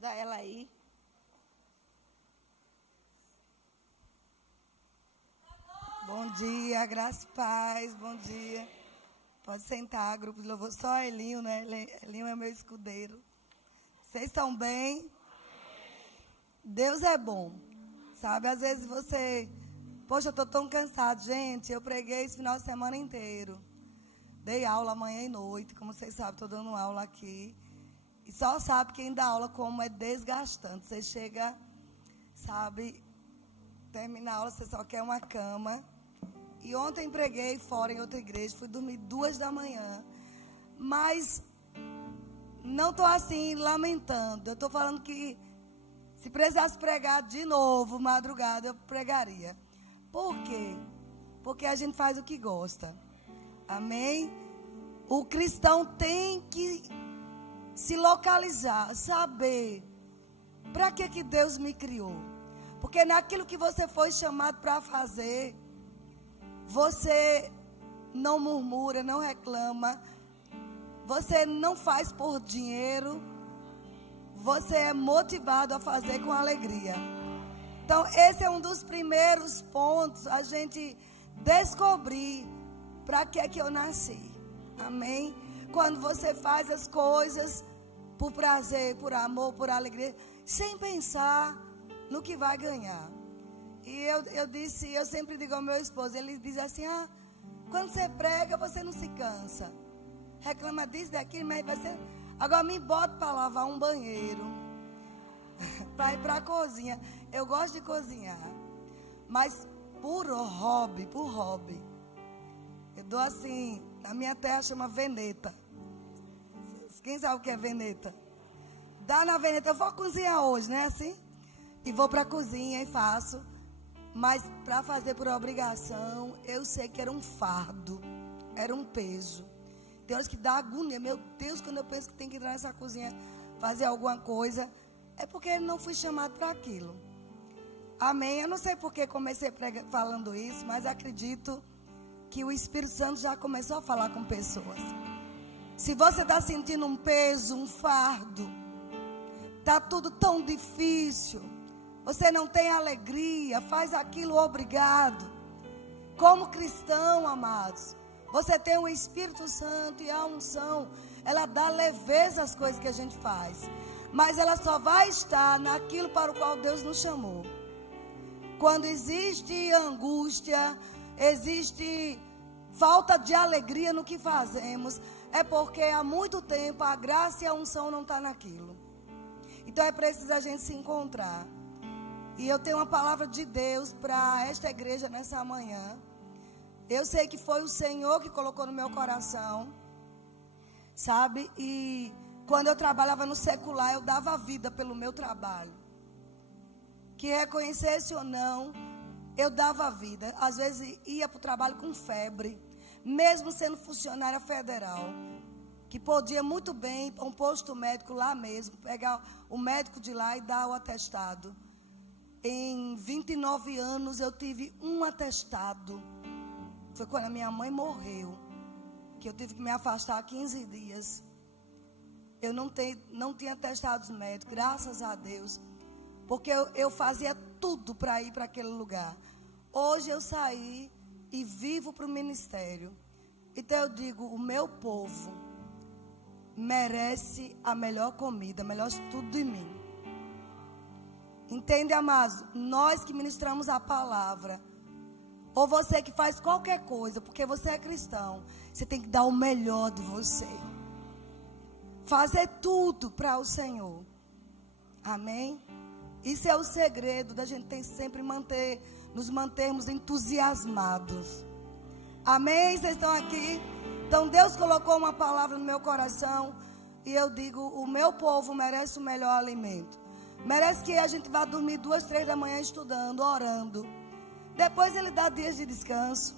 Ajuda ela aí. Bom dia, graça e paz, bom dia. Pode sentar, grupo de louvor. Só Elinho, né? Elinho é meu escudeiro. Vocês estão bem? Deus é bom. Sabe, às vezes você... Poxa, eu estou tão cansado. Gente, eu preguei esse final de semana inteiro. Dei aula manhã e noite. Como vocês sabem, estou dando aula aqui. E só sabe quem dá aula como é desgastante. Você chega, sabe, termina a aula, você só quer uma cama. E ontem preguei fora em outra igreja. Fui dormir 2 da manhã. Mas não estou assim lamentando. Eu estou falando que se precisasse pregar de novo, madrugada, eu pregaria. Por quê? Porque a gente faz o que gosta. Amém? O cristão tem que se localizar, saber para que Deus me criou. Porque naquilo que você foi chamado para fazer, você não murmura, não reclama, você não faz por dinheiro, você é motivado a fazer com alegria. Então, esse é um dos primeiros pontos, a gente descobrir para que é que eu nasci. Amém? Quando você faz as coisas por prazer, por amor, por alegria, sem pensar no que vai ganhar. E eu sempre digo ao meu esposo, ele diz assim, quando você prega, você não se cansa. Reclama disso, daquilo, mas você... Agora me bota para lavar um banheiro, para ir para a cozinha. Eu gosto de cozinhar, mas por hobby. Eu dou assim, na minha terra chama veneta. Quem sabe o que é veneta? Dá na veneta, eu vou cozinhar hoje, né assim? E vou para a cozinha e faço. Mas para fazer por obrigação, eu sei que era um fardo, era um peso. Tem horas que dá agonia, meu Deus, quando eu penso que tem que entrar nessa cozinha, fazer alguma coisa, é porque eu não fui chamado para aquilo. Amém? Eu não sei porque comecei falando isso, mas acredito que o Espírito Santo já começou a falar com pessoas. Se você está sentindo um peso, um fardo, está tudo tão difícil, você não tem alegria, faz aquilo obrigado. Como cristão, amados, você tem o Espírito Santo e a unção, ela dá leveza às coisas que a gente faz. Mas ela só vai estar naquilo para o qual Deus nos chamou. Quando existe angústia, existe falta de alegria no que fazemos, é porque há muito tempo a graça e a unção não estão naquilo. Então é preciso a gente se encontrar. E eu tenho uma palavra de Deus para esta igreja nessa manhã. Eu sei que foi o Senhor que colocou no meu coração, sabe? E quando eu trabalhava no secular, eu dava vida pelo meu trabalho. Que reconhecesse ou não, eu dava vida. Às vezes ia para o trabalho com febre, mesmo sendo funcionária federal, que podia muito bem ir para um posto médico lá mesmo, pegar o médico de lá e dar o atestado. Em 29 anos eu tive um atestado. Foi quando a minha mãe morreu, que eu tive que me afastar 15 dias. Eu não tinha atestados médicos, graças a Deus. Porque eu fazia tudo para ir para aquele lugar. Hoje eu saí e vivo para o ministério. Então eu digo, o meu povo merece a melhor comida, melhor tudo de mim. Entende, amados? Nós que ministramos a palavra, ou você que faz qualquer coisa, porque você é cristão, você tem que dar o melhor de você. Fazer tudo para o Senhor. Amém? Isso é o segredo da gente tem sempre nos mantermos entusiasmados. Amém? Vocês estão aqui? Então Deus colocou uma palavra no meu coração e eu digo, o meu povo merece o melhor alimento. Merece que a gente vá dormir 2, 3 da manhã estudando, orando. Depois ele dá dias de descanso.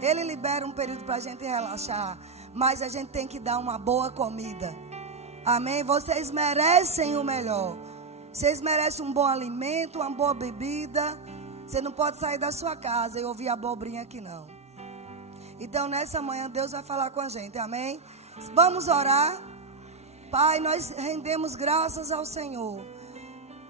Ele libera um período para a gente relaxar. Mas a gente tem que dar uma boa comida. Amém? Vocês merecem o melhor. Vocês merecem um bom alimento, uma boa bebida. Você não pode sair da sua casa e ouvir abobrinha aqui não. Então nessa manhã Deus vai falar com a gente. Amém? Vamos orar. Pai, nós rendemos graças ao Senhor.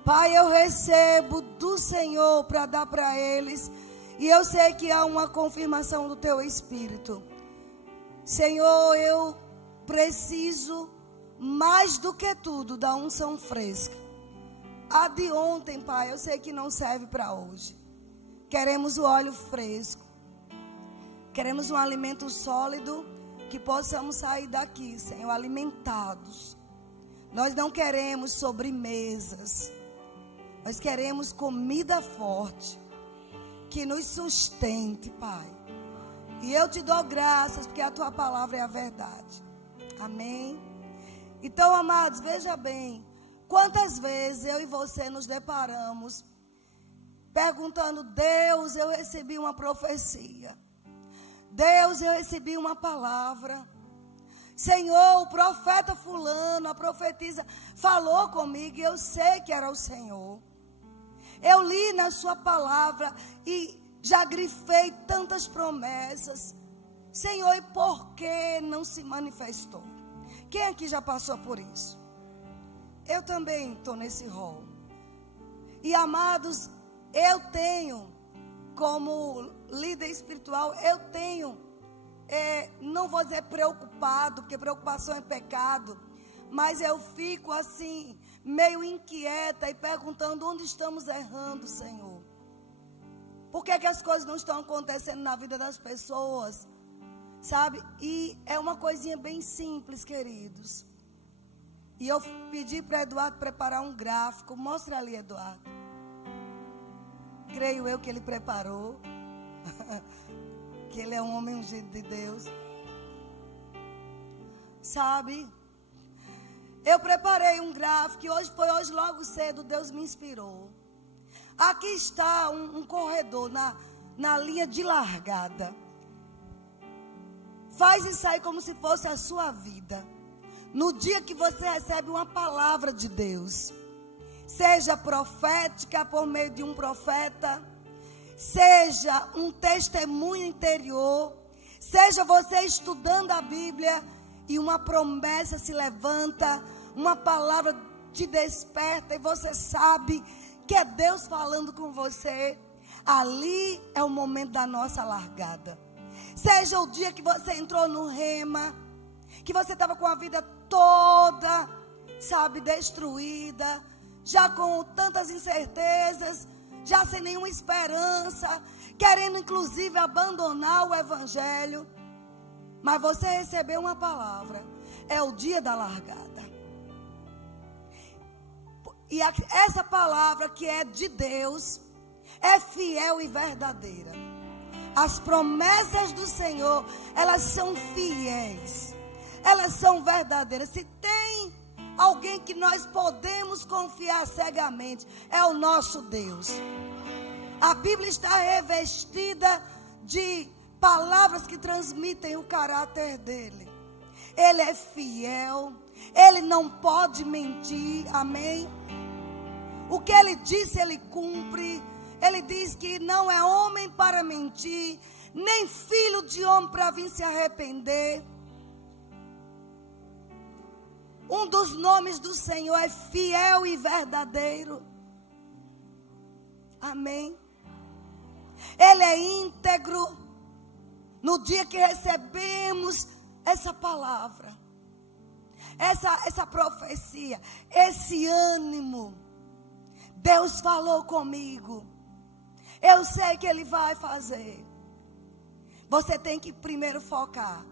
Pai, eu recebo do Senhor para dar para eles. E eu sei que há uma confirmação do Teu Espírito. Senhor, eu preciso, mais do que tudo, da unção fresca. A de ontem, Pai, eu sei que não serve para hoje. Queremos o óleo fresco. Queremos um alimento sólido, que possamos sair daqui, Senhor, alimentados. Nós não queremos sobremesas. Nós queremos comida forte, que nos sustente, Pai. E eu te dou graças, porque a Tua palavra é a verdade. Amém? Então, amados, veja bem. Quantas vezes eu e você nos deparamos perguntando: Deus, eu recebi uma profecia. Deus, eu recebi uma palavra. Senhor, o profeta fulano, a profetisa, falou comigo e eu sei que era o Senhor. Eu li na sua palavra e já grifei tantas promessas. Senhor, e por que não se manifestou? Quem aqui já passou por isso? Eu também estou nesse rol. E amados, eu tenho, como líder espiritual, eu tenho, não vou dizer preocupado, porque preocupação é pecado, mas eu fico assim, meio inquieta e perguntando: onde estamos errando, Senhor? Por que as coisas não estão acontecendo na vida das pessoas? Sabe? E é uma coisinha bem simples, queridos. E eu pedi para Eduardo preparar um gráfico. Mostra ali, Eduardo. Creio eu que ele preparou. Que ele é um homem ungido de Deus. Sabe? Eu preparei um gráfico. E hoje logo cedo, Deus me inspirou. Aqui está um corredor na linha de largada. Faz isso aí como se fosse a sua vida. No dia que você recebe uma palavra de Deus, seja profética por meio de um profeta, seja um testemunho interior, seja você estudando a Bíblia e uma promessa se levanta, uma palavra te desperta e você sabe que é Deus falando com você, ali é o momento da nossa largada. Seja o dia que você entrou no rema, que você estava com a vida toda, sabe, destruída, já com tantas incertezas, já sem nenhuma esperança, querendo inclusive abandonar o evangelho, mas você recebeu uma palavra, é o dia da largada. E essa palavra que é de Deus, é fiel e verdadeira. As promessas do Senhor, elas são fiéis. Elas são verdadeiras. Se tem alguém que nós podemos confiar cegamente, é o nosso Deus. A Bíblia está revestida de palavras que transmitem o caráter dele. Ele é fiel. Ele não pode mentir. Amém? O que ele disse, ele cumpre. Ele diz que não é homem para mentir, nem filho de homem para vir se arrepender. Um dos nomes do Senhor é fiel e verdadeiro. Amém? Ele é íntegro. No dia que recebemos essa palavra, essa profecia, esse ânimo, Deus falou comigo. Eu sei que Ele vai fazer. Você tem que primeiro focar.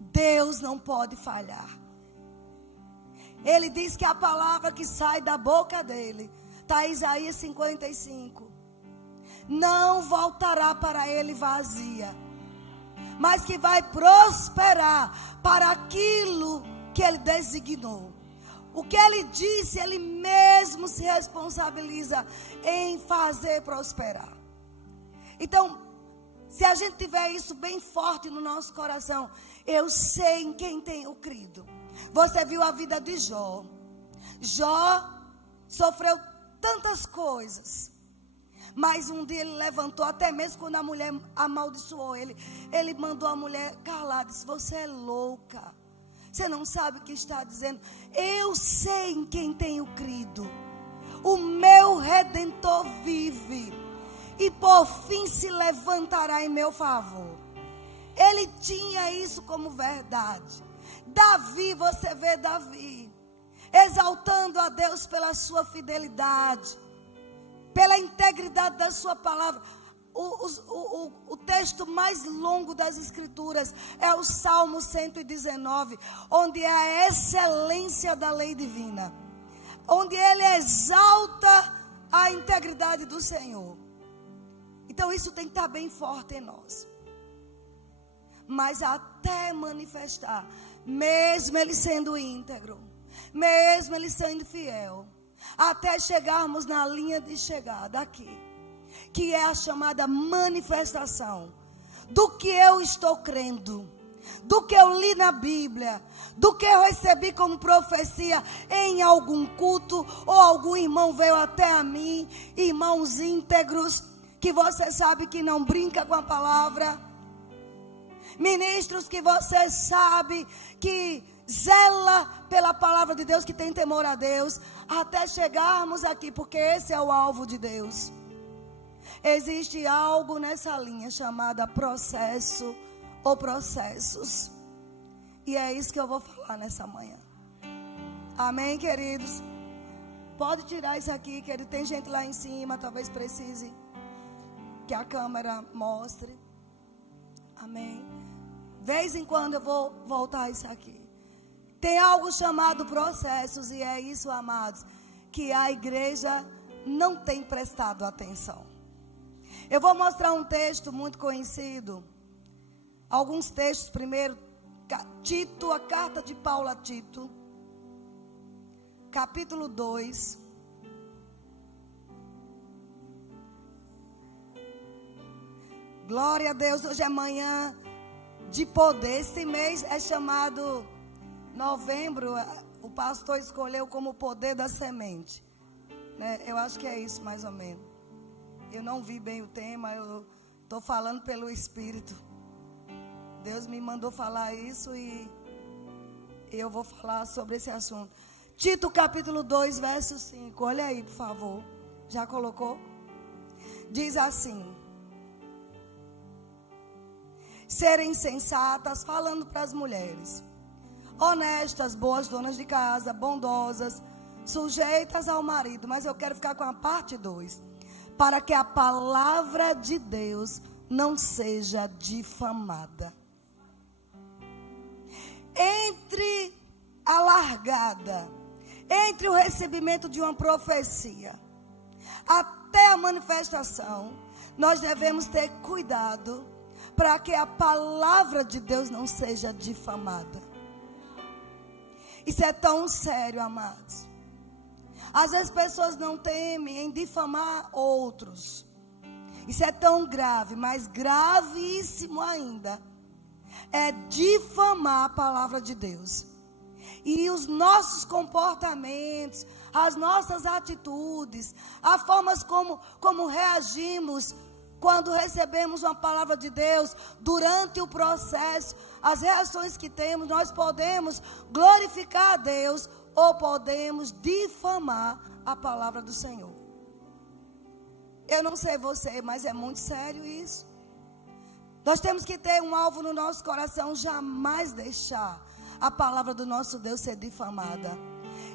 Deus não pode falhar. Ele diz que a palavra que sai da boca dele, está em Isaías 55, não voltará para ele vazia, mas que vai prosperar para aquilo que ele designou. O que ele disse, ele mesmo se responsabiliza em fazer prosperar. Então, se a gente tiver isso bem forte no nosso coração, eu sei em quem tenho crido. Você viu a vida de Jó. Jó sofreu tantas coisas, mas um dia ele levantou, até mesmo quando a mulher amaldiçoou ele mandou a mulher calar, disse: você é louca, Você não sabe o que está dizendo. Eu sei em quem tenho crido. O meu Redentor vive. E por fim se levantará em meu favor. Ele tinha isso como verdade. Davi, você vê Davi exaltando a Deus pela sua fidelidade, pela integridade da sua palavra. O texto mais longo das Escrituras é o Salmo 119, onde é a excelência da lei divina, onde ele exalta a integridade do Senhor. Então isso tem que estar bem forte em nós. Mas até manifestar, mesmo ele sendo íntegro, mesmo ele sendo fiel, até chegarmos na linha de chegada aqui, que é a chamada manifestação do que eu estou crendo, do que eu li na Bíblia, do que eu recebi como profecia em algum culto, ou algum irmão veio até a mim, irmãos íntegros, que você sabe que não brinca com a palavra, ministros que você sabe que zela pela palavra de Deus, que tem temor a Deus, até chegarmos aqui, porque esse é o alvo de Deus. Existe algo nessa linha chamada processo ou processos, e é isso que eu vou falar nessa manhã. Amém, queridos? Pode tirar isso aqui, querido. Tem gente lá em cima, talvez precise que a câmera mostre. Amém. Vez em quando eu vou voltar isso aqui. Tem algo chamado processos, e é isso, amados, que a igreja não tem prestado atenção. Eu vou mostrar um texto muito conhecido. Alguns textos, primeiro, Tito, a carta de Paulo a Tito, capítulo 2. Glória a Deus, hoje é manhã de poder. Esse mês é chamado novembro, o pastor escolheu como o poder da semente, né? Eu acho que é isso mais ou menos. Eu não vi bem o tema, eu estou falando pelo Espírito. Deus me mandou falar isso e eu vou falar sobre esse assunto. Tito capítulo 2, verso 5, olha aí por favor, já colocou? Diz assim: serem sensatas, falando para as mulheres, honestas, boas donas de casa, bondosas, sujeitas ao marido. Mas eu quero ficar com a parte 2. Para que a palavra de Deus não seja difamada. Entre a largada, entre o recebimento de uma profecia até a manifestação, nós devemos ter cuidado para que a palavra de Deus não seja difamada. Isso é tão sério, amados. Às vezes pessoas não temem em difamar outros. Isso é tão grave, mas gravíssimo ainda é difamar a palavra de Deus. E os nossos comportamentos, as nossas atitudes, a forma como reagimos quando recebemos uma palavra de Deus, durante o processo, as reações que temos, nós podemos glorificar a Deus ou podemos difamar a palavra do Senhor. Eu não sei você, mas é muito sério isso. Nós temos que ter um alvo no nosso coração, jamais deixar a palavra do nosso Deus ser difamada.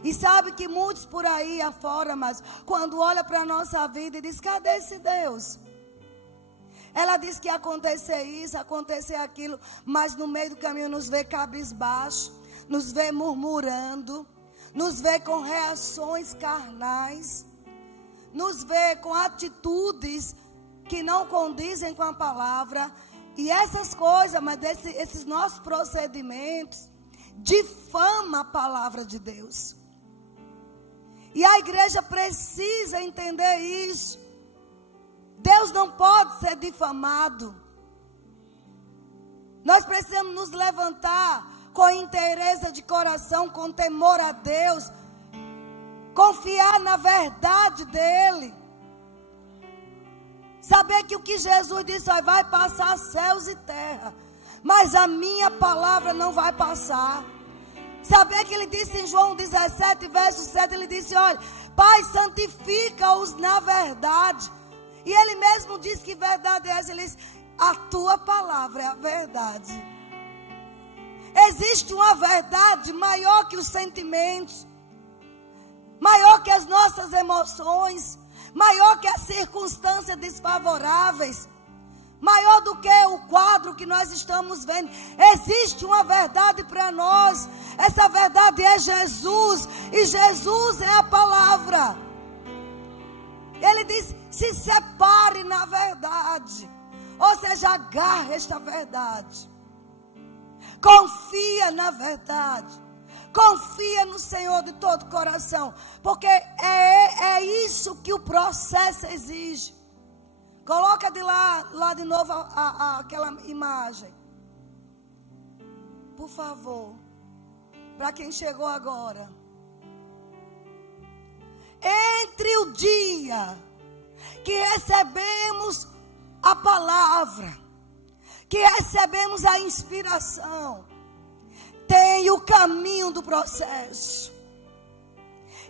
E sabe que muitos por aí afora, mas quando olha para a nossa vida e diz: cadê esse Deus? Ela diz que ia acontecer isso, acontecer aquilo, mas no meio do caminho nos vê cabisbaixo, nos vê murmurando, nos vê com reações carnais, nos vê com atitudes que não condizem com a palavra. E essas coisas, mas esses nossos procedimentos difamam a palavra de Deus. E a igreja precisa entender isso. Deus não pode ser difamado. Nós precisamos nos levantar com inteireza de coração, com temor a Deus, confiar na verdade dele, saber que o que Jesus disse: vai passar céus e terra, mas a minha palavra não vai passar. Saber que ele disse em João 17, verso 7, ele disse, olha, Pai, santifica-os na verdade. E ele mesmo disse que verdade é essa. Ele disse, a tua palavra é a verdade. Existe uma verdade maior que os sentimentos, maior que as nossas emoções, maior que as circunstâncias desfavoráveis, maior do que o quadro que nós estamos vendo. Existe uma verdade para nós. Essa verdade é Jesus. E Jesus é a palavra. Ele diz, se separe na verdade. Ou seja, agarre esta verdade. Confia na verdade. Confia no Senhor de todo o coração. Porque é isso que o processo exige. Coloca de lá de novo aquela imagem. Por favor. Para quem chegou agora. Entre o dia que recebemos a palavra, que recebemos a inspiração, tem o caminho do processo.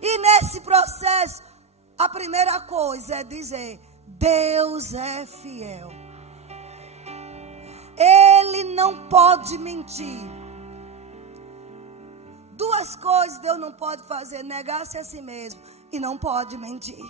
E nesse processo, a primeira coisa é dizer, Deus é fiel. Ele não pode mentir. Duas coisas Deus não pode fazer, negar-se a si mesmo e não pode mentir.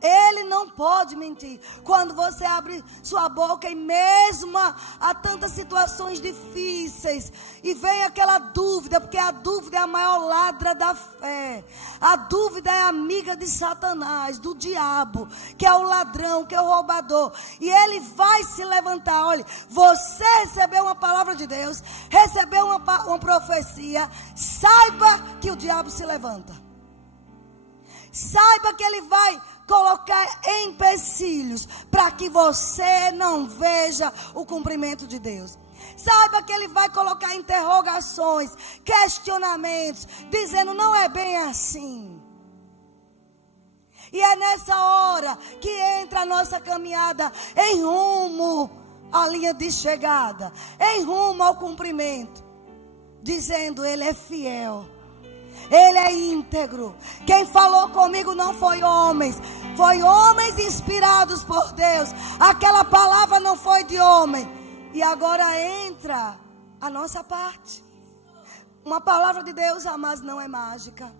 Ele não pode mentir. Quando você abre sua boca e mesmo há tantas situações difíceis e vem aquela dúvida, porque a dúvida é a maior ladra da fé. A dúvida é amiga de Satanás, do diabo, que é o ladrão, que é o roubador. E ele vai se levantar. Olha, você recebeu uma palavra de Deus, recebeu uma profecia, saiba que o diabo se levanta. Saiba que ele vai colocar empecilhos para que você não veja o cumprimento de Deus. Saiba que ele vai colocar interrogações, questionamentos, dizendo não é bem assim. E é nessa hora que entra a nossa caminhada em rumo à linha de chegada, em rumo ao cumprimento, dizendo ele é fiel. Ele é íntegro. Quem falou comigo não foi homens. Foi homens inspirados por Deus. Aquela palavra não foi de homem. E agora entra a nossa parte. Uma palavra de Deus, amados, não é mágica.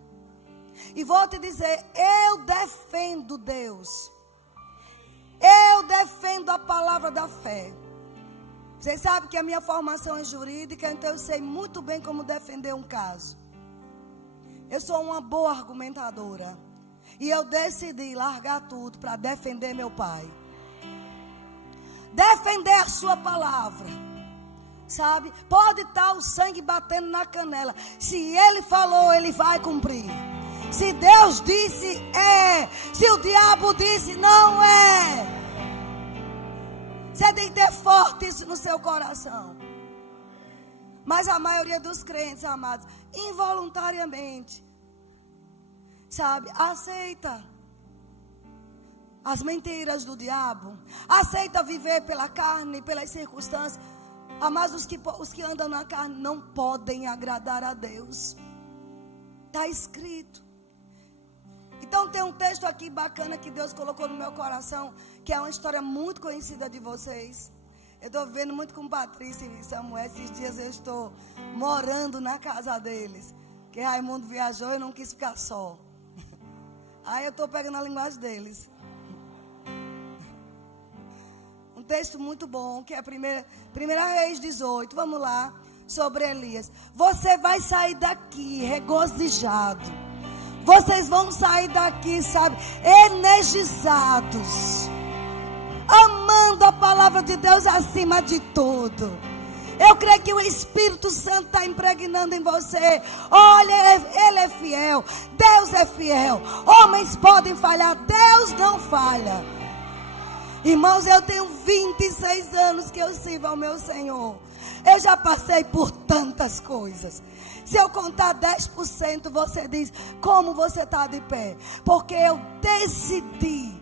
E vou te dizer, eu defendo Deus. Eu defendo a palavra da fé. Vocês sabem que a minha formação é jurídica, então eu sei muito bem como defender um caso. Eu sou uma boa argumentadora. E eu decidi largar tudo para defender meu pai. Defender a sua palavra. Sabe? Pode estar o sangue batendo na canela. Se ele falou, ele vai cumprir. Se Deus disse, é. Se o diabo disse, não é. Você tem que ter forte isso no seu coração. Mas a maioria dos crentes, amados, involuntariamente, sabe, aceita as mentiras do diabo, aceita viver pela carne, pelas circunstâncias. Amados, os que andam na carne não podem agradar a Deus. Está escrito. Então tem um texto aqui bacana que Deus colocou no meu coração, que é uma história muito conhecida de vocês. Eu estou vivendo muito com Patrícia e Samuel. Esses dias eu estou morando na casa deles. Porque Raimundo viajou e eu não quis ficar só. Aí eu estou pegando a linguagem deles. Um texto muito bom, que é 1 Reis 18. Vamos lá, sobre Elias. Você vai sair daqui regozijado. Vocês vão sair daqui, sabe, energizados. Amando a palavra de Deus acima de tudo. Eu creio que o Espírito Santo está impregnando em você. Olha, Ele é fiel. Deus é fiel. Homens podem falhar, Deus não falha. Irmãos, eu tenho 26 anos que eu sirvo ao meu Senhor. Eu já passei por tantas coisas. Se eu contar 10%, você diz, como você está de pé? Porque eu decidi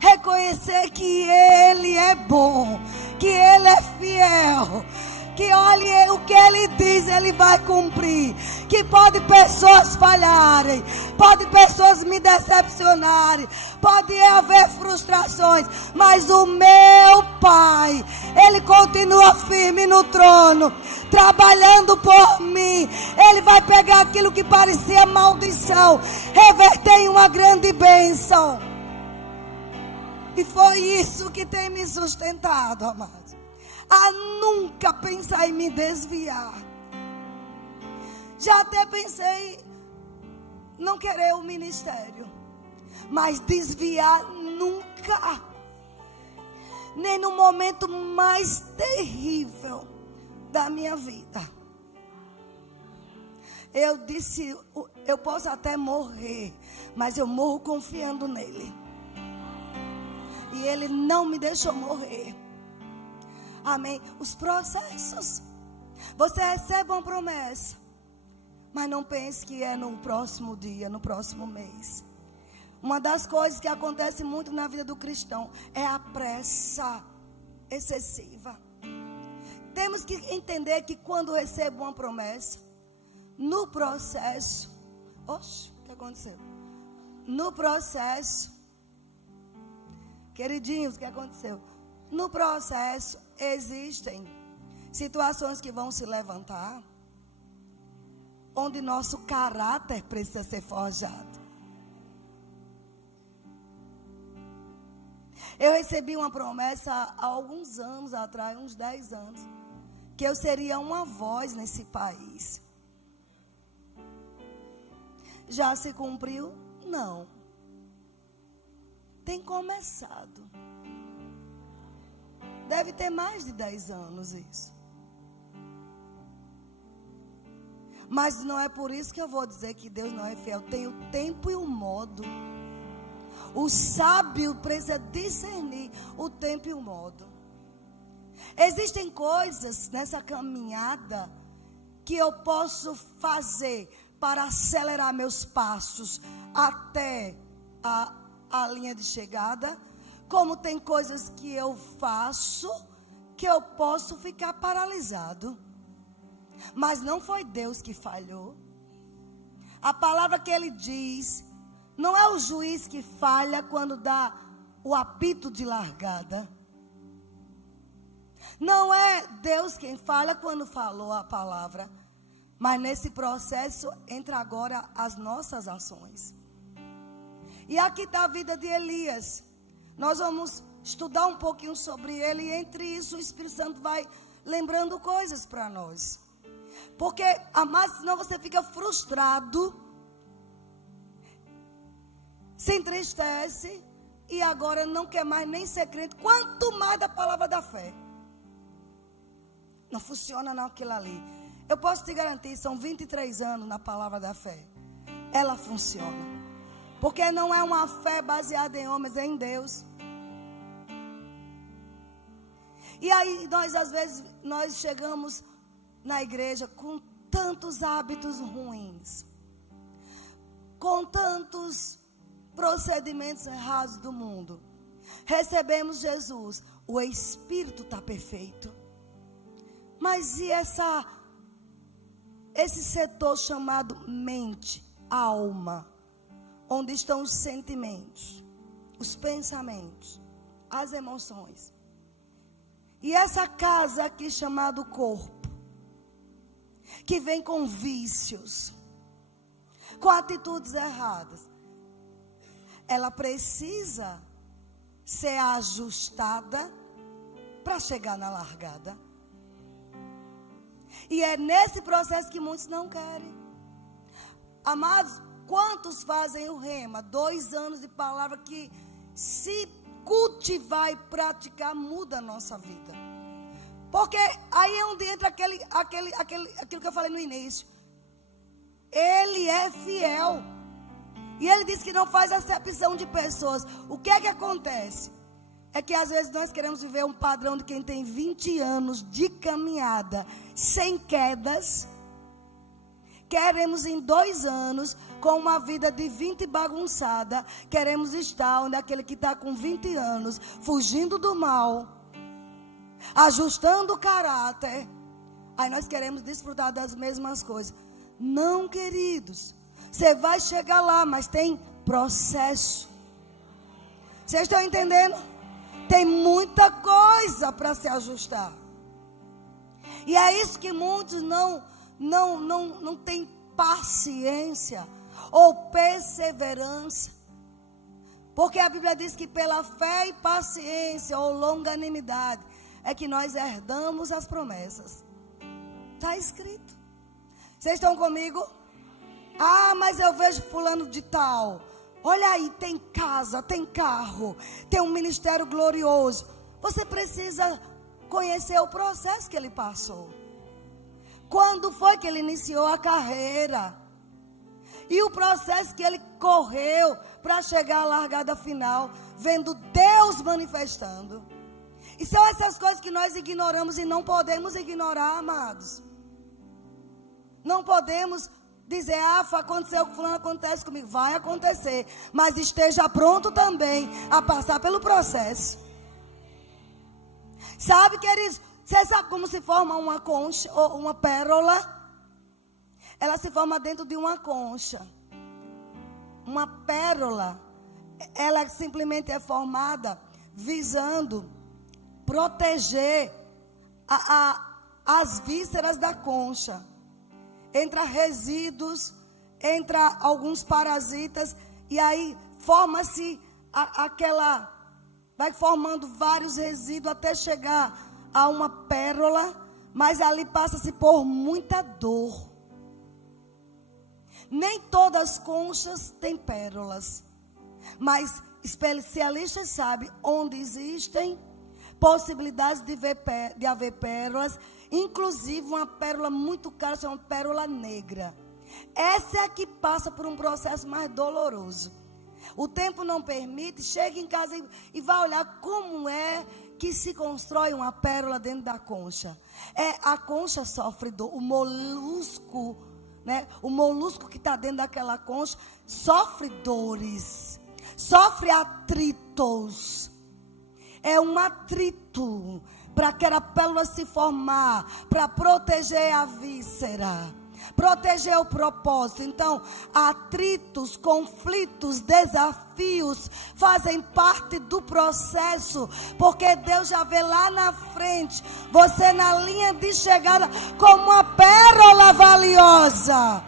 reconhecer que Ele é bom, que Ele é fiel, que olhe o que Ele diz, Ele vai cumprir. Que pode pessoas falharem, pode pessoas me decepcionarem, pode haver frustrações, mas o meu Pai, Ele continua firme no trono, trabalhando por mim. Ele vai pegar aquilo que parecia maldição, reverter em uma grande bênção. E foi isso que tem me sustentado, amados, a nunca pensar em me desviar. Já até pensei não querer o ministério, mas desviar nunca. Nem no momento mais terrível da minha vida. Eu disse, eu posso até morrer, mas eu morro confiando nele. E Ele não me deixou morrer. Amém. Os processos. Você recebe uma promessa, mas não pense que é no próximo dia, no próximo mês. Uma das coisas que acontece muito na vida do cristão é a pressa excessiva. Temos que entender que quando recebo uma promessa, no processo... Oxe, o que aconteceu? No processo... Queridinhos, o que aconteceu? No processo existem situações que vão se levantar, onde nosso caráter precisa ser forjado. Eu recebi uma promessa há alguns anos atrás, uns 10 anos, que eu seria uma voz nesse país. Já se cumpriu? Não. Tem começado. Deve ter mais de 10 anos isso. Mas não é por isso que eu vou dizer que Deus não é fiel. Tem o tempo e o modo. O sábio precisa discernir o tempo e o modo. Existem coisas nessa caminhada que eu posso fazer para acelerar meus passos até a linha de chegada, como tem coisas que eu faço que eu posso ficar paralisado. Mas não foi Deus que falhou. A palavra que Ele diz, não é o juiz que falha quando dá o apito de largada. Não é Deus quem falha quando falou a palavra. Mas nesse processo entra agora as nossas ações. E aqui está a vida de Elias. Nós vamos estudar um pouquinho sobre ele. E entre isso o Espírito Santo vai lembrando coisas para nós. Porque, amados, senão você fica frustrado, se entristece e agora não quer mais nem ser crente. Quanto mais da palavra da fé. Não funciona não aquilo ali. Eu posso te garantir, são 23 anos na palavra da fé. Ela funciona. Porque não é uma fé baseada em homens, é em Deus. E aí nós às vezes nós chegamos na igreja com tantos hábitos ruins, com tantos procedimentos errados do mundo. Recebemos Jesus, o Espírito está perfeito. Mas e esse setor chamado mente, alma, onde estão os sentimentos, os pensamentos, as emoções. E essa casa aqui chamada corpo, que vem com vícios, com atitudes erradas, ela precisa ser ajustada para chegar na largada. E é nesse processo que muitos não querem. Amados, quantos fazem o rema? 2 anos de palavra que, se cultivar e praticar, muda a nossa vida. Porque aí é onde entra aquilo que eu falei no início. Ele é fiel. E ele diz que não faz acepção de pessoas. O que é que acontece? É que às vezes nós queremos viver um padrão de quem tem 20 anos de caminhada, sem quedas. Queremos em 2 anos, com uma vida de 20 bagunçada, queremos estar onde aquele que está com 20 anos, fugindo do mal, ajustando o caráter, Aí nós queremos desfrutar das mesmas coisas. Não, queridos. Você vai chegar lá, mas tem processo. Vocês estão entendendo? Tem muita coisa para se ajustar. E é isso que muitos não têm paciência ou perseverança. Porque a Bíblia diz que pela fé e paciência ou longanimidade é que nós herdamos as promessas. Está escrito. Vocês estão comigo? Ah, mas eu vejo fulano de tal. Olha aí, tem casa, tem carro, tem um ministério glorioso. Você precisa conhecer o processo que ele passou. Quando foi que ele iniciou a carreira? E o processo que ele correu para chegar à largada final, vendo Deus manifestando. E são essas coisas que nós ignoramos e não podemos ignorar, amados. Não podemos dizer, aconteceu com fulano, acontece comigo. Vai acontecer, mas esteja pronto também a passar pelo processo. Sabe, queridos, você sabe como se forma uma concha ou uma pérola? Ela se forma dentro de uma concha. Uma pérola, ela simplesmente é formada visando proteger as vísceras da concha. Entra resíduos, entra alguns parasitas, e aí forma-se vai formando vários resíduos até chegar a uma pérola, mas ali passa-se por muita dor. Nem todas as conchas têm pérolas, mas especialistas sabem onde existem possibilidades de haver pérolas, inclusive uma pérola muito cara, chamada pérola negra. Essa é a que passa por um processo mais doloroso. O tempo não permite, chega em casa e vai olhar como é que se constrói uma pérola dentro da concha. A concha sofre dor, o molusco, né? O molusco que está dentro daquela concha sofre dores, sofre atritos. É um atrito para aquela pérola se formar, para proteger a víscera, proteger o propósito. Então, atritos, conflitos, desafios fazem parte do processo, porque Deus já vê lá na frente você na linha de chegada como uma pérola valiosa.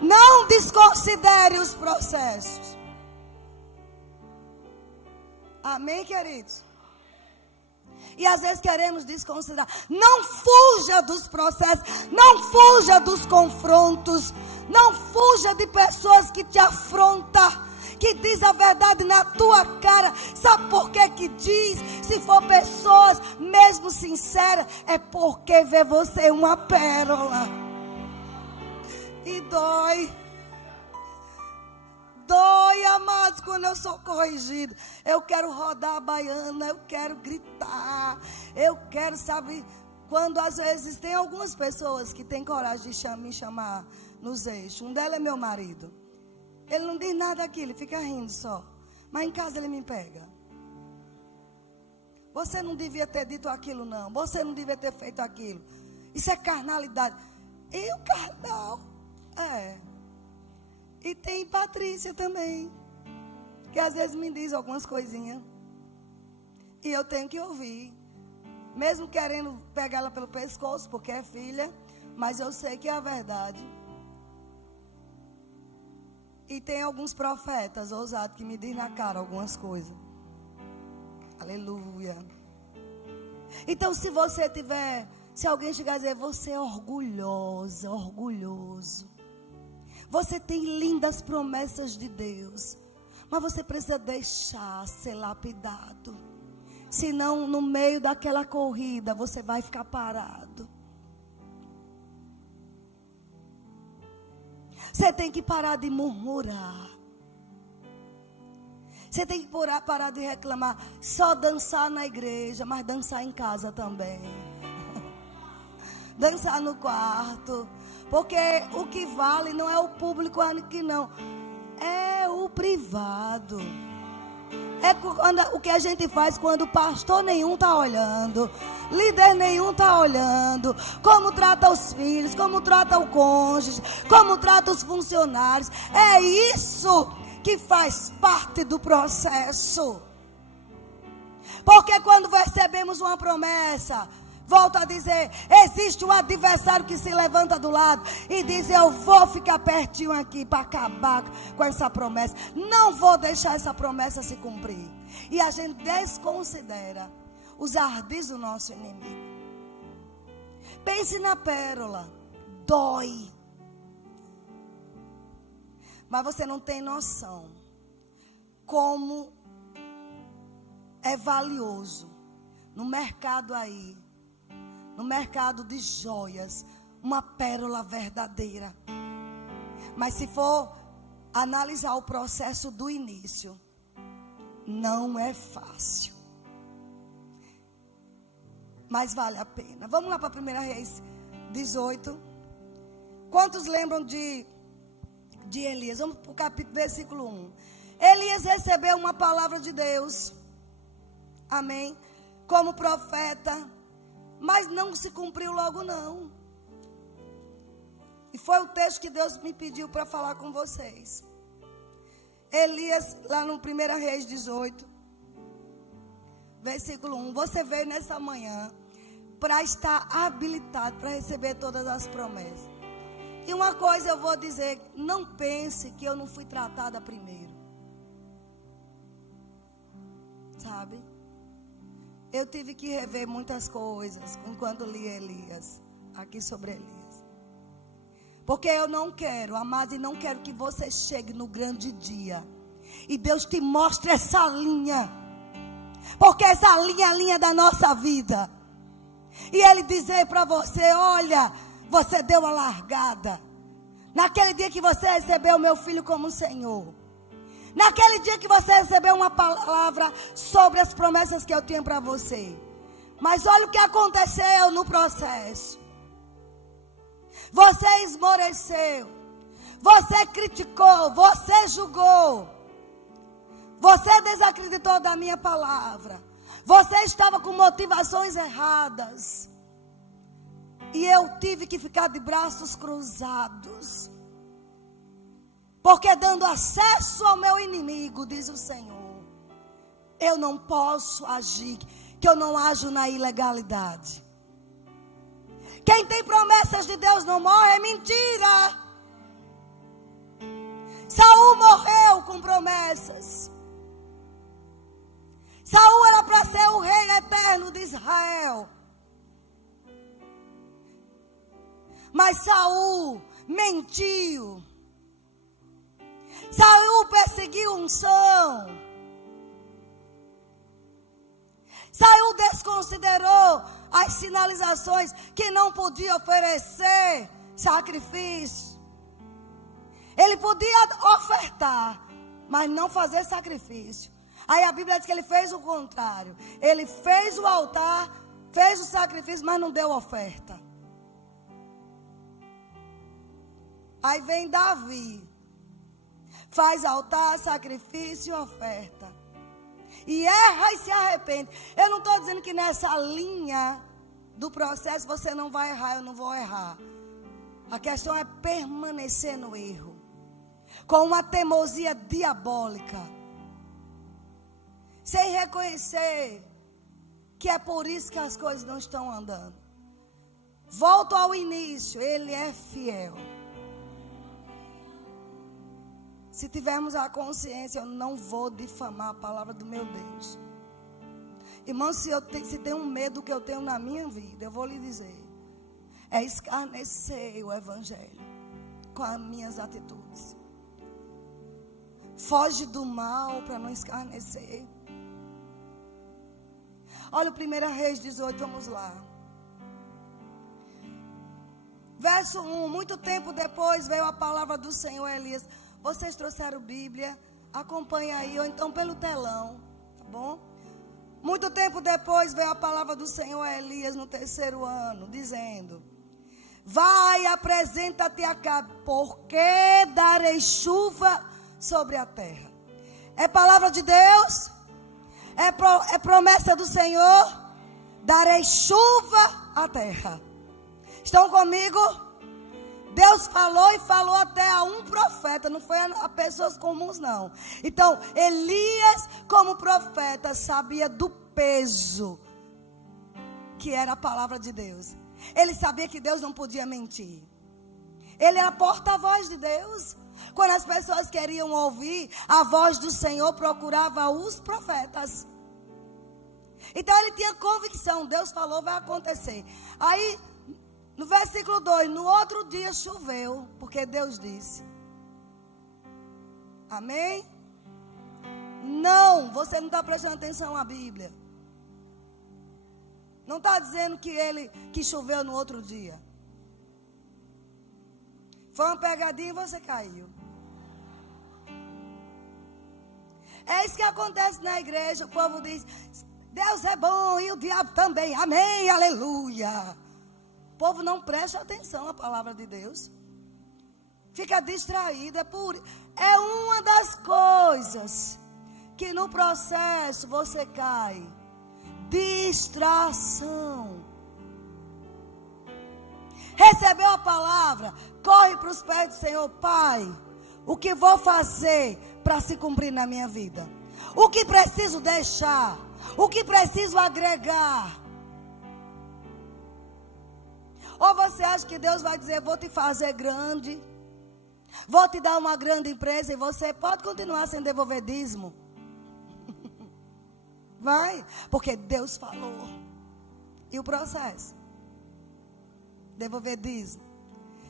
Não desconsidere os processos. Amém, queridos? E às vezes queremos desconsiderar. Não fuja dos processos, não fuja dos confrontos, não fuja de pessoas que te afrontam, que diz a verdade na tua cara. Sabe por que diz? Se for pessoas mesmo sinceras, é porque vê você uma pérola. E dói. Dói, amados, quando eu sou corrigido. Eu quero rodar a baiana, eu quero gritar, eu quero, sabe, quando às vezes tem algumas pessoas que têm coragem de me chamar nos eixos. Um deles é meu marido. Ele não diz nada aqui, ele fica rindo só. Mas em casa ele me pega. Você não devia ter dito aquilo, não. Você não devia ter feito aquilo. Isso é carnalidade. E o carnal? E tem Patrícia também, que às vezes me diz algumas coisinhas. E eu tenho que ouvir. Mesmo querendo pegar ela pelo pescoço, porque é filha. Mas eu sei que é a verdade. E tem alguns profetas ousados que me dizem na cara algumas coisas. Aleluia. Então se alguém chegar a dizer, você é orgulhosa, orgulhoso. Você tem lindas promessas de Deus, mas você precisa deixar ser lapidado. Senão, no meio daquela corrida, você vai ficar parado. Você tem que parar de murmurar. Você tem que parar de reclamar. Só dançar na igreja, mas dançar em casa também. Dançar no quarto. Porque o que vale não é o público aqui, não. É o privado. É o que a gente faz quando pastor nenhum está olhando, líder nenhum está olhando, como trata os filhos, como trata o cônjuge, como trata os funcionários. É isso que faz parte do processo. Porque quando recebemos uma promessa, volto a dizer, existe um adversário que se levanta do lado e diz: eu vou ficar pertinho aqui para acabar com essa promessa. Não vou deixar essa promessa se cumprir. E a gente desconsidera os ardis do nosso inimigo. Pense na pérola. Dói. Mas você não tem noção como é valioso no mercado aí, no mercado de joias, uma pérola verdadeira. Mas se for analisar o processo do início, não é fácil. Mas vale a pena. Vamos lá para 1 Reis 18. Quantos lembram de Elias? Vamos para o capítulo, versículo 1. Elias recebeu uma palavra de Deus. Amém? Como profeta. Mas não se cumpriu logo não. E foi o texto que Deus me pediu para falar com vocês. Elias, lá no 1 Reis 18, versículo 1. Você veio nessa manhã para estar habilitado para receber todas as promessas. E uma coisa eu vou dizer: não pense que eu não fui tratada primeiro. Sabe? Eu tive que rever muitas coisas enquanto li Elias, aqui sobre Elias. Porque eu não quero, amados, e não quero que você chegue no grande dia e Deus te mostre essa linha. Porque essa linha é a linha da nossa vida. E Ele dizer para você: olha, você deu uma largada. Naquele dia que você recebeu o meu filho como Senhor. Naquele dia que você recebeu uma palavra sobre as promessas que eu tinha para você. Mas olha o que aconteceu no processo. Você esmoreceu. Você criticou. Você julgou. Você desacreditou da minha palavra. Você estava com motivações erradas. E eu tive que ficar de braços cruzados. Porque dando acesso ao meu inimigo, diz o Senhor, eu não posso agir, que eu não ajo na ilegalidade. Quem tem promessas de Deus não morre, é mentira. Saul morreu com promessas. Saul era para ser o rei eterno de Israel. Mas Saul mentiu. Saul perseguiu unção. Saul desconsiderou as sinalizações que não podia oferecer sacrifício. Ele podia ofertar, mas não fazer sacrifício. Aí a Bíblia diz que ele fez o contrário. Ele fez o altar, fez o sacrifício, mas não deu oferta. Aí vem Davi. Faz altar, sacrifício e oferta. E erra e se arrepende. Eu não estou dizendo que nessa linha do processo você não vai errar, eu não vou errar. A questão é permanecer no erro. Com uma teimosia diabólica. Sem reconhecer que é por isso que as coisas não estão andando. Volto ao início, Ele é fiel. Se tivermos a consciência, eu não vou difamar a palavra do meu Deus. Irmão, se tem um medo que eu tenho na minha vida, eu vou lhe dizer. É escarnecer o evangelho com as minhas atitudes. Foge do mal para não escarnecer. Olha o 1 Reis 18, vamos lá. Verso 1, muito tempo depois veio a palavra do Senhor a Elias. Vocês trouxeram Bíblia? Acompanhe aí, ou então pelo telão, tá bom? Muito tempo depois veio a palavra do Senhor a Elias no 3º ano, dizendo: vai, apresenta-te a Acabe, porque darei chuva sobre a terra. É palavra de Deus? É promessa do Senhor? Darei chuva à terra. Estão comigo? Deus falou e falou até a um profeta, não foi a pessoas comuns não. Então, Elias, como profeta, sabia do peso que era a palavra de Deus. Ele sabia que Deus não podia mentir. Ele era porta-voz de Deus. Quando as pessoas queriam ouvir a voz do Senhor, procurava os profetas. Então ele tinha convicção, Deus falou, vai acontecer. Aí, no versículo 2, no outro dia choveu, porque Deus disse. Amém? Não, você não está prestando atenção à Bíblia. Não está dizendo que choveu no outro dia. Foi uma pegadinha e você caiu. É isso que acontece na igreja. O povo diz, Deus é bom e o diabo também. Amém, aleluia. O povo não presta atenção à palavra de Deus. Fica distraído. É uma das coisas que no processo você cai. Distração. Recebeu a palavra, corre para os pés do Senhor. Pai, o que vou fazer para se cumprir na minha vida? O que preciso deixar? O que preciso agregar? Ou você acha que Deus vai dizer, vou te fazer grande, vou te dar uma grande empresa e você pode continuar sem devolver dízimo? Vai, porque Deus falou. E o processo? Devolver dízimo,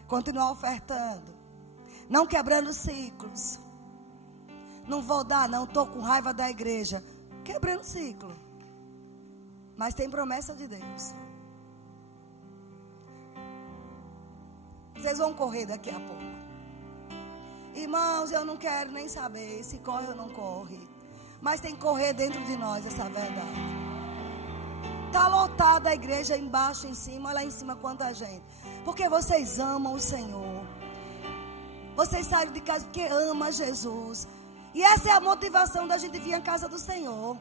continuar ofertando, não quebrando ciclos. Não vou dar, não, estou com raiva da igreja. Quebrando ciclo. Mas tem promessa de Deus. Vocês vão correr daqui a pouco. Irmãos, eu não quero nem saber se corre ou não corre. Mas tem que correr dentro de nós essa verdade. Está lotada a igreja embaixo, em cima. Olha lá em cima quanta gente. Porque vocês amam o Senhor. Vocês saem de casa porque amam Jesus. E essa é a motivação da gente vir à casa do Senhor.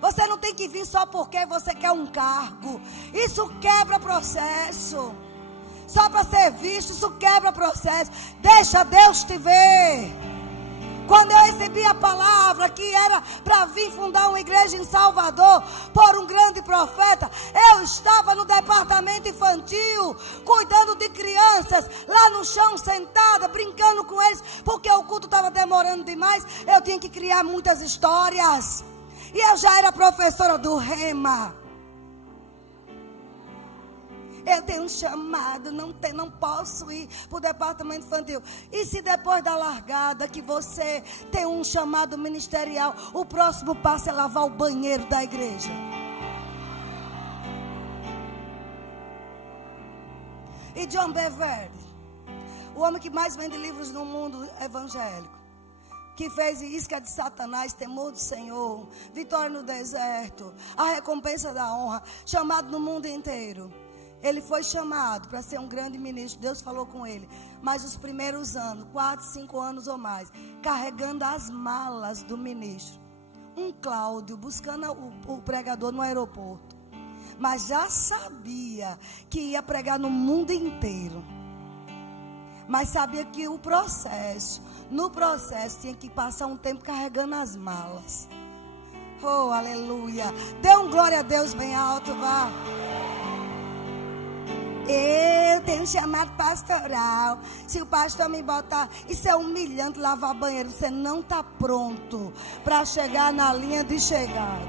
Você não tem que vir só porque você quer um cargo. Isso quebra processo. Só para ser visto, isso quebra processo. Deixa Deus te ver. Quando eu recebi a palavra que era para vir fundar uma igreja em Salvador por um grande profeta, eu estava no departamento infantil, cuidando de crianças, lá no chão sentada, brincando com eles, porque o culto estava demorando demais, eu tinha que criar muitas histórias. E eu já era professora do Rema. Eu tenho um chamado, não posso ir para o departamento infantil. E se depois da largada que você tem um chamado ministerial, o próximo passo é lavar o banheiro da igreja? E John Bevere, o homem que mais vende livros no mundo evangélico, que fez Isca de Satanás, Temor do Senhor, Vitória no Deserto, A Recompensa da Honra, chamado no mundo inteiro. Ele foi chamado para ser um grande ministro. Deus falou com ele. Mas os primeiros anos, 4, 5 anos ou mais, carregando as malas do ministro. Um Cláudio buscando o pregador no aeroporto. Mas já sabia que ia pregar no mundo inteiro. Mas sabia que no processo tinha que passar um tempo carregando as malas. Oh, aleluia. Dê um glória a Deus bem alto, vá. Eu tenho um chamado pastoral. Se o pastor me botar, isso é humilhante, lavar banheiro. Você não está pronto para chegar na linha de chegada.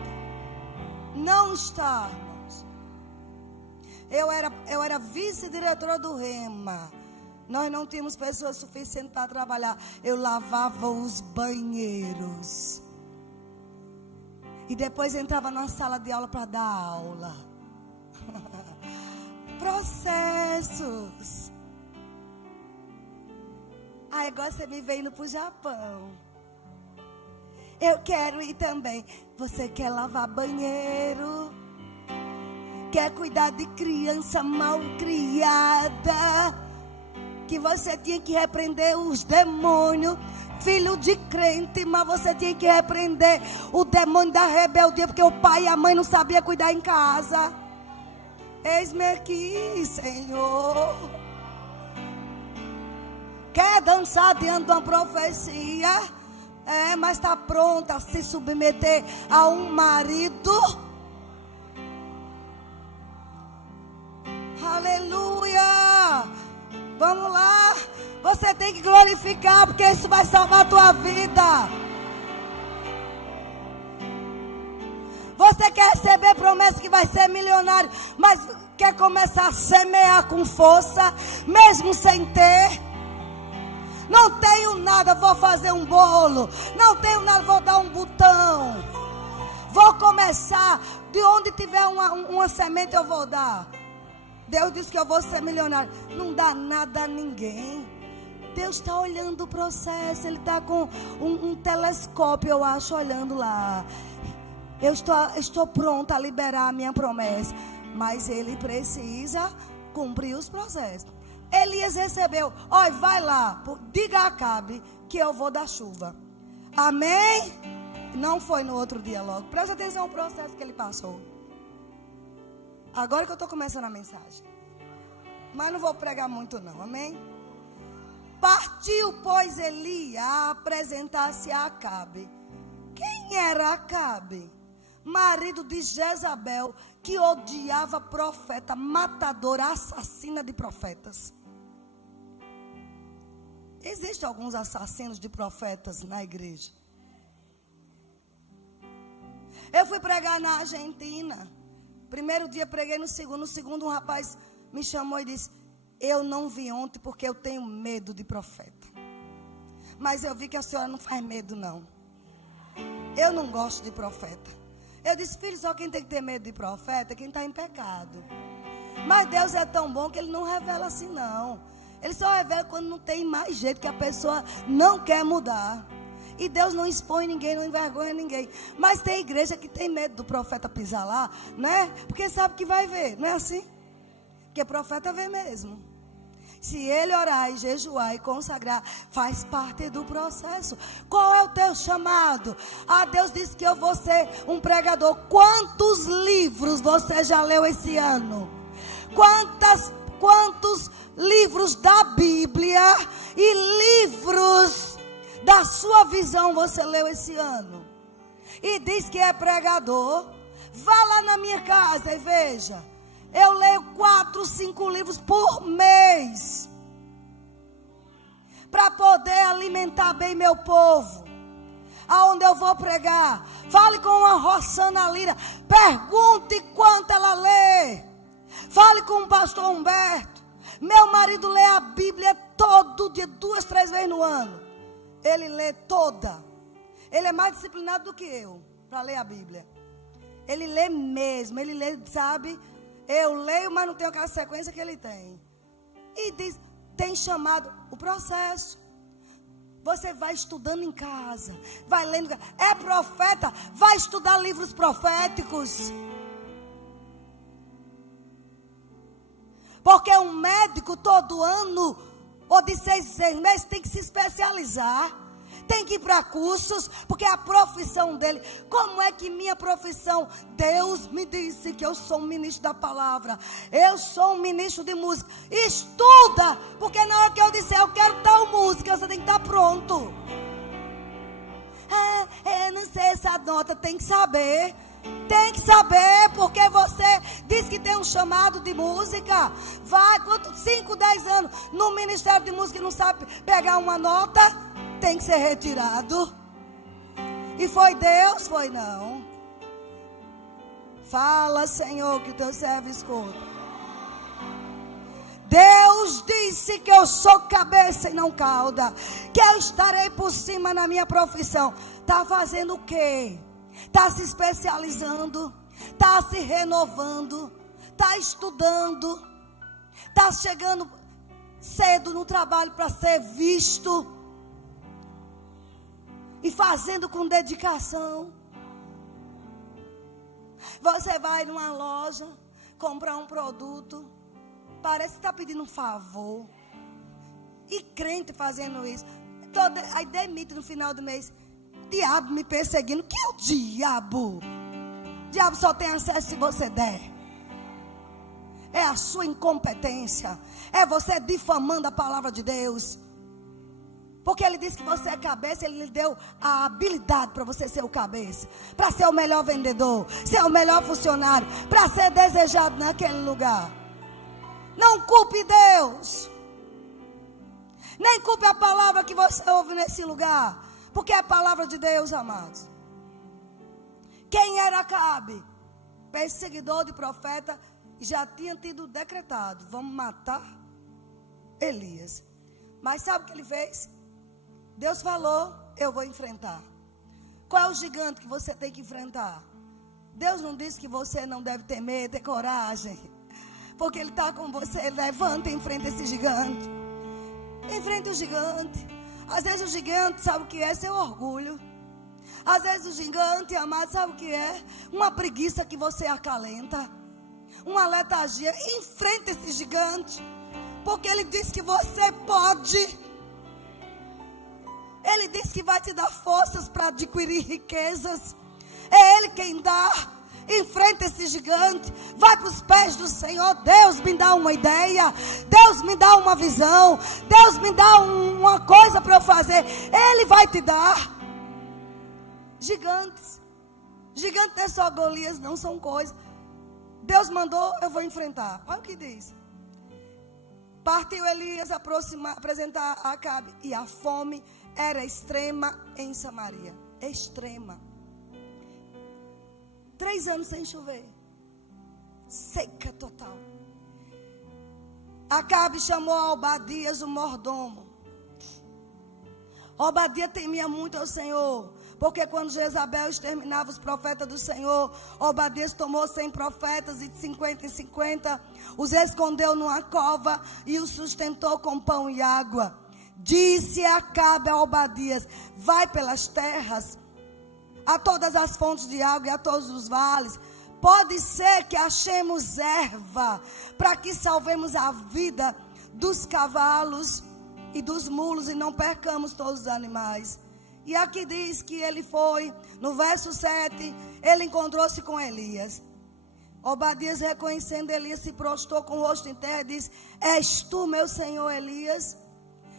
Não está, irmãos. Eu era vice-diretora do Rema. Nós não tínhamos pessoas suficientes para trabalhar. Eu lavava os banheiros. E depois entrava na sala de aula para dar aula. Processos. Agora você me vem indo para o Japão. Eu quero ir também. Você quer lavar banheiro? Quer cuidar de criança mal criada? Que você tinha que repreender os demônios. filho de crente, mas você tinha que repreender o demônio da rebeldia, porque o pai e a mãe não sabiam cuidar em casa. Eis-me aqui, Senhor. Quer dançar diante de uma profecia? Mas está pronta a se submeter a um marido? Aleluia! Vamos lá. Você tem que glorificar, porque isso vai salvar a tua vida. Você quer receber promessa que vai ser milionário, mas quer começar a semear com força, mesmo sem ter? Não tenho nada, vou fazer um bolo. Não tenho nada, vou dar um botão. Vou começar, de onde tiver uma semente eu vou dar. Deus disse que eu vou ser milionário. Não dá nada a ninguém. Deus está olhando o processo. Ele está com um telescópio, eu acho, olhando lá. Eu estou pronta a liberar a minha promessa. Mas ele precisa cumprir os processos. Elias recebeu. Olha, vai lá. Diga a Acabe que eu vou dar chuva. Amém? Não foi no outro dia logo. Presta atenção no processo que ele passou. Agora que eu estou começando a mensagem. Mas não vou pregar muito não, amém? Partiu, pois, Elias a apresentar-se a Acabe. Quem era Acabe? Marido de Jezabel, que odiava profeta, matadora, assassina de profetas. Existem alguns assassinos de profetas na igreja. Eu fui pregar na Argentina. Primeiro dia preguei no segundo um rapaz me chamou e disse: eu não vi ontem porque eu tenho medo de profeta. Mas eu vi que a senhora não faz medo não. Eu não gosto de profeta. Eu disse: filho, só quem tem que ter medo de profeta é quem está em pecado. Mas Deus é tão bom que Ele não revela assim não. Ele só revela quando não tem mais jeito, que a pessoa não quer mudar. E Deus não expõe ninguém, não envergonha ninguém. Mas tem igreja que tem medo do profeta pisar lá, né? Porque sabe que vai ver, não é assim? Porque profeta vê mesmo. Se ele orar e jejuar e consagrar, faz parte do processo. Qual é o teu chamado? Deus disse que eu vou ser um pregador. Quantos livros você já leu esse ano? Quantos livros da Bíblia e livros da sua visão você leu esse ano? E diz que é pregador. Vá lá na minha casa e veja. Eu leio 4, 5 livros por mês. Para poder alimentar bem meu povo. Aonde eu vou pregar. Fale com a Rossana Lira. Pergunte quanto ela lê. Fale com o pastor Humberto. Meu marido lê a Bíblia todo dia, 2, 3 vezes no ano. Ele lê toda. Ele é mais disciplinado do que eu para ler a Bíblia. Ele lê mesmo. Ele lê, sabe? Eu leio, mas não tenho aquela sequência que ele tem. E diz, tem chamado o processo. Você vai estudando em casa. Vai lendo. É profeta. Vai estudar livros proféticos. Porque um médico todo ano, ou de 6 em 6 meses, tem que se especializar. Tem que ir para cursos, porque é a profissão dele. Como é que minha profissão? Deus me disse que eu sou um ministro da palavra. Eu sou um ministro de música. Estuda, porque na hora que eu disser eu quero tal música, você tem que estar pronto. Não sei essa nota, tem que saber. Tem que saber, porque você diz que tem um chamado de música. Vai, 5, 10 anos no ministério de música e não sabe pegar uma nota, tem que ser retirado. E foi Deus? Foi não. Fala, Senhor, que o teu servo escuta. Deus disse que eu sou cabeça e não cauda, que eu estarei por cima na minha profissão. Está fazendo o quê? Está se especializando, está se renovando, está estudando, está chegando cedo no trabalho para ser visto e fazendo com dedicação. Você vai numa loja comprar um produto, parece que está pedindo um favor. E crente fazendo isso. Aí demite no final do mês. Diabo me perseguindo. Que é o diabo? O diabo só tem acesso se você der. É a sua incompetência. É você difamando a palavra de Deus. Porque ele disse que você é cabeça. Ele lhe deu a habilidade para você ser o cabeça, para ser o melhor vendedor, ser o melhor funcionário, para ser desejado naquele lugar. Não culpe Deus. Nem culpe a palavra que você ouve nesse lugar, porque é a palavra de Deus, amados. Quem era Acabe? Perseguidor de profeta. Já tinha tido decretado: vamos matar Elias. Mas sabe o que ele fez? Deus falou: eu vou enfrentar. Qual é o gigante que você tem que enfrentar? Deus não disse que você não deve temer, ter coragem, porque Ele está com você. Levanta e enfrenta esse gigante. Enfrenta o gigante. Às vezes o gigante, sabe o que é? Seu orgulho. Às vezes o gigante, amado, sabe o que é? Uma preguiça que você acalenta, uma letargia. Enfrenta esse gigante, porque Ele disse que você pode. Ele disse que vai te dar forças para adquirir riquezas. É Ele quem dá. Enfrenta esse gigante. Vai para os pés do Senhor. Deus, me dá uma ideia. Deus, me dá uma visão. Deus, me dá uma coisa para eu fazer. Ele vai te dar. Gigantes. Gigante não é só Golias, não, são coisas. Deus mandou, eu vou enfrentar. Olha o que diz. Partiu Elias apresentar a Acabe. E a fome era extrema em Samaria. Extrema. 3 anos sem chover. Seca total. Acabe chamou a Obadias, o mordomo. Obadias temia muito ao Senhor, porque quando Jezabel exterminava os profetas do Senhor, Obadias tomou 100 profetas e de 50 em 50 os escondeu numa cova e os sustentou com pão e água. Disse Acabe a Obadias: vai pelas terras, a todas as fontes de água e a todos os vales. Pode ser que achemos erva, para que salvemos a vida dos cavalos e dos mulos e não percamos todos os animais. E aqui diz que ele foi, no verso 7, ele encontrou-se com Elias. Obadias, reconhecendo Elias, se prostrou com o rosto em terra e disse: és tu, meu senhor Elias?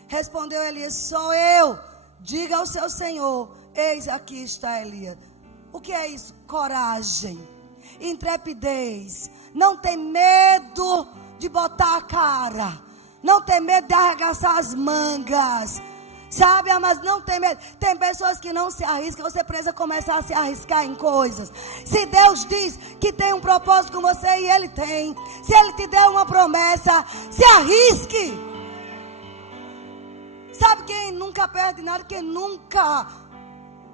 Respondeu Elias: sou eu. Diga ao seu senhor: eis aqui está Elias. O que é isso? Coragem, intrepidez. Não tem medo de botar a cara. Não tem medo de arregaçar as mangas. Sabe, mas não tem medo. Tem pessoas que não se arriscam. Você precisa começar a se arriscar em coisas. Se Deus diz que tem um propósito com você, e Ele tem. Se Ele te der uma promessa, se arrisque. Sabe quem nunca perde nada? Quem nunca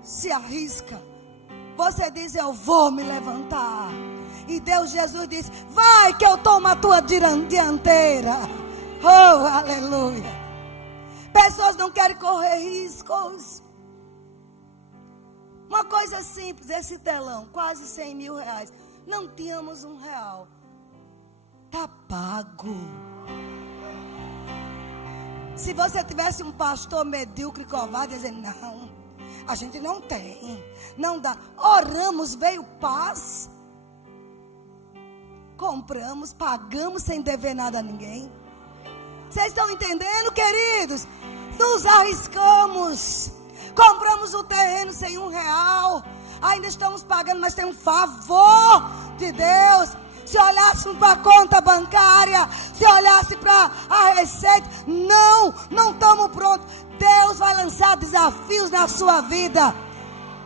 se arrisca. Você diz: eu vou me levantar. E Deus, Jesus diz: vai que eu tomo a tua dianteira. Oh, aleluia. Pessoas não querem correr riscos. Uma coisa simples, esse telão, quase 100 mil reais. Não tínhamos R$1. Está pago. Se você tivesse um pastor medíocre, covarde, dizendo: não, a gente não tem, não dá. Oramos, veio paz. Compramos, pagamos sem dever nada a ninguém. Vocês estão entendendo, queridos? Nos arriscamos. Compramos o terreno sem R$1. Ainda estamos pagando, mas tem um favor de Deus. Se olhássemos para a conta bancária, se olhasse para a receita, não estamos prontos. Deus vai lançar desafios na sua vida,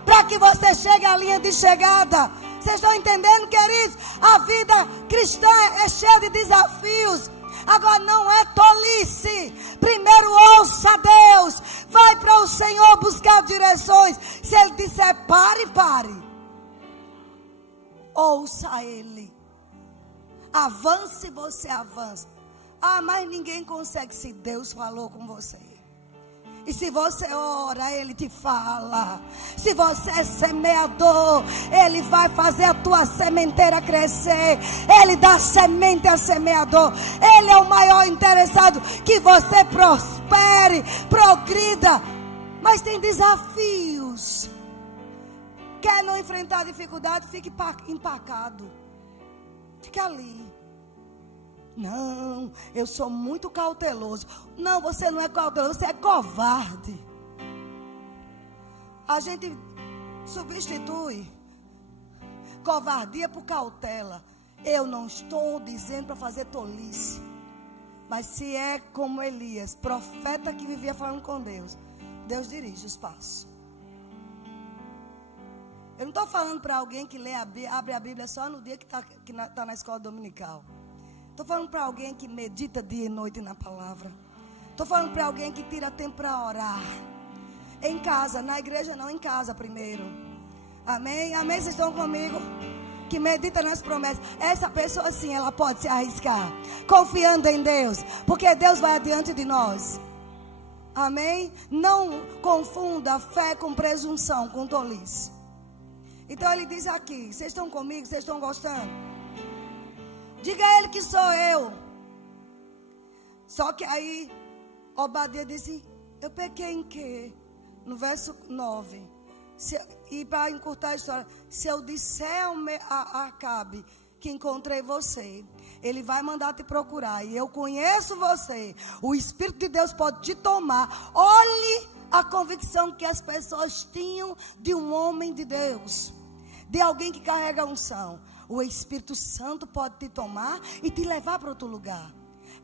para que você chegue à linha de chegada. Vocês estão entendendo, queridos? A vida cristã é cheia de desafios. Agora, não é tolice. Primeiro ouça Deus. Vai para o Senhor buscar direções. Se Ele disser pare, pare. Ouça Ele. Avance, você avança. Ah, mas ninguém consegue se Deus falou com você. E se você ora, Ele te fala. Se você é semeador, Ele vai fazer a tua sementeira crescer. Ele dá semente a semeador. Ele é o maior interessado que você prospere, progrida. Mas tem desafios. Quer não enfrentar dificuldade, fique empacado. Fica ali. Não, eu sou muito cauteloso. Não, você não é cauteloso, você é covarde. A gente substitui covardia por cautela. Eu não estou dizendo para fazer tolice. Mas se é como Elias, profeta que vivia falando com Deus, Deus dirige os passos. Eu não estou falando para alguém que abre a Bíblia só no dia que está na escola dominical. Estou falando para alguém que medita dia e noite na palavra. Estou falando para alguém que tira tempo para orar. Em casa, na igreja não, em casa primeiro. Amém? Amém? Vocês estão comigo? Que medita nas promessas. Essa pessoa sim, ela pode se arriscar. Confiando em Deus. Porque Deus vai adiante de nós. Amém? Não confunda fé com presunção, com tolice. Então ele diz aqui, vocês estão comigo? Vocês estão gostando? Diga a ele que sou eu. Só que aí Obadias disse, eu pequei em quê? No verso 9. E para encurtar a história, se eu disser a Acabe que encontrei você, ele vai mandar te procurar. E eu conheço você. O Espírito de Deus pode te tomar. Olhe a convicção que as pessoas tinham de um homem de Deus. De alguém que carrega a unção. O Espírito Santo pode te tomar e te levar para outro lugar.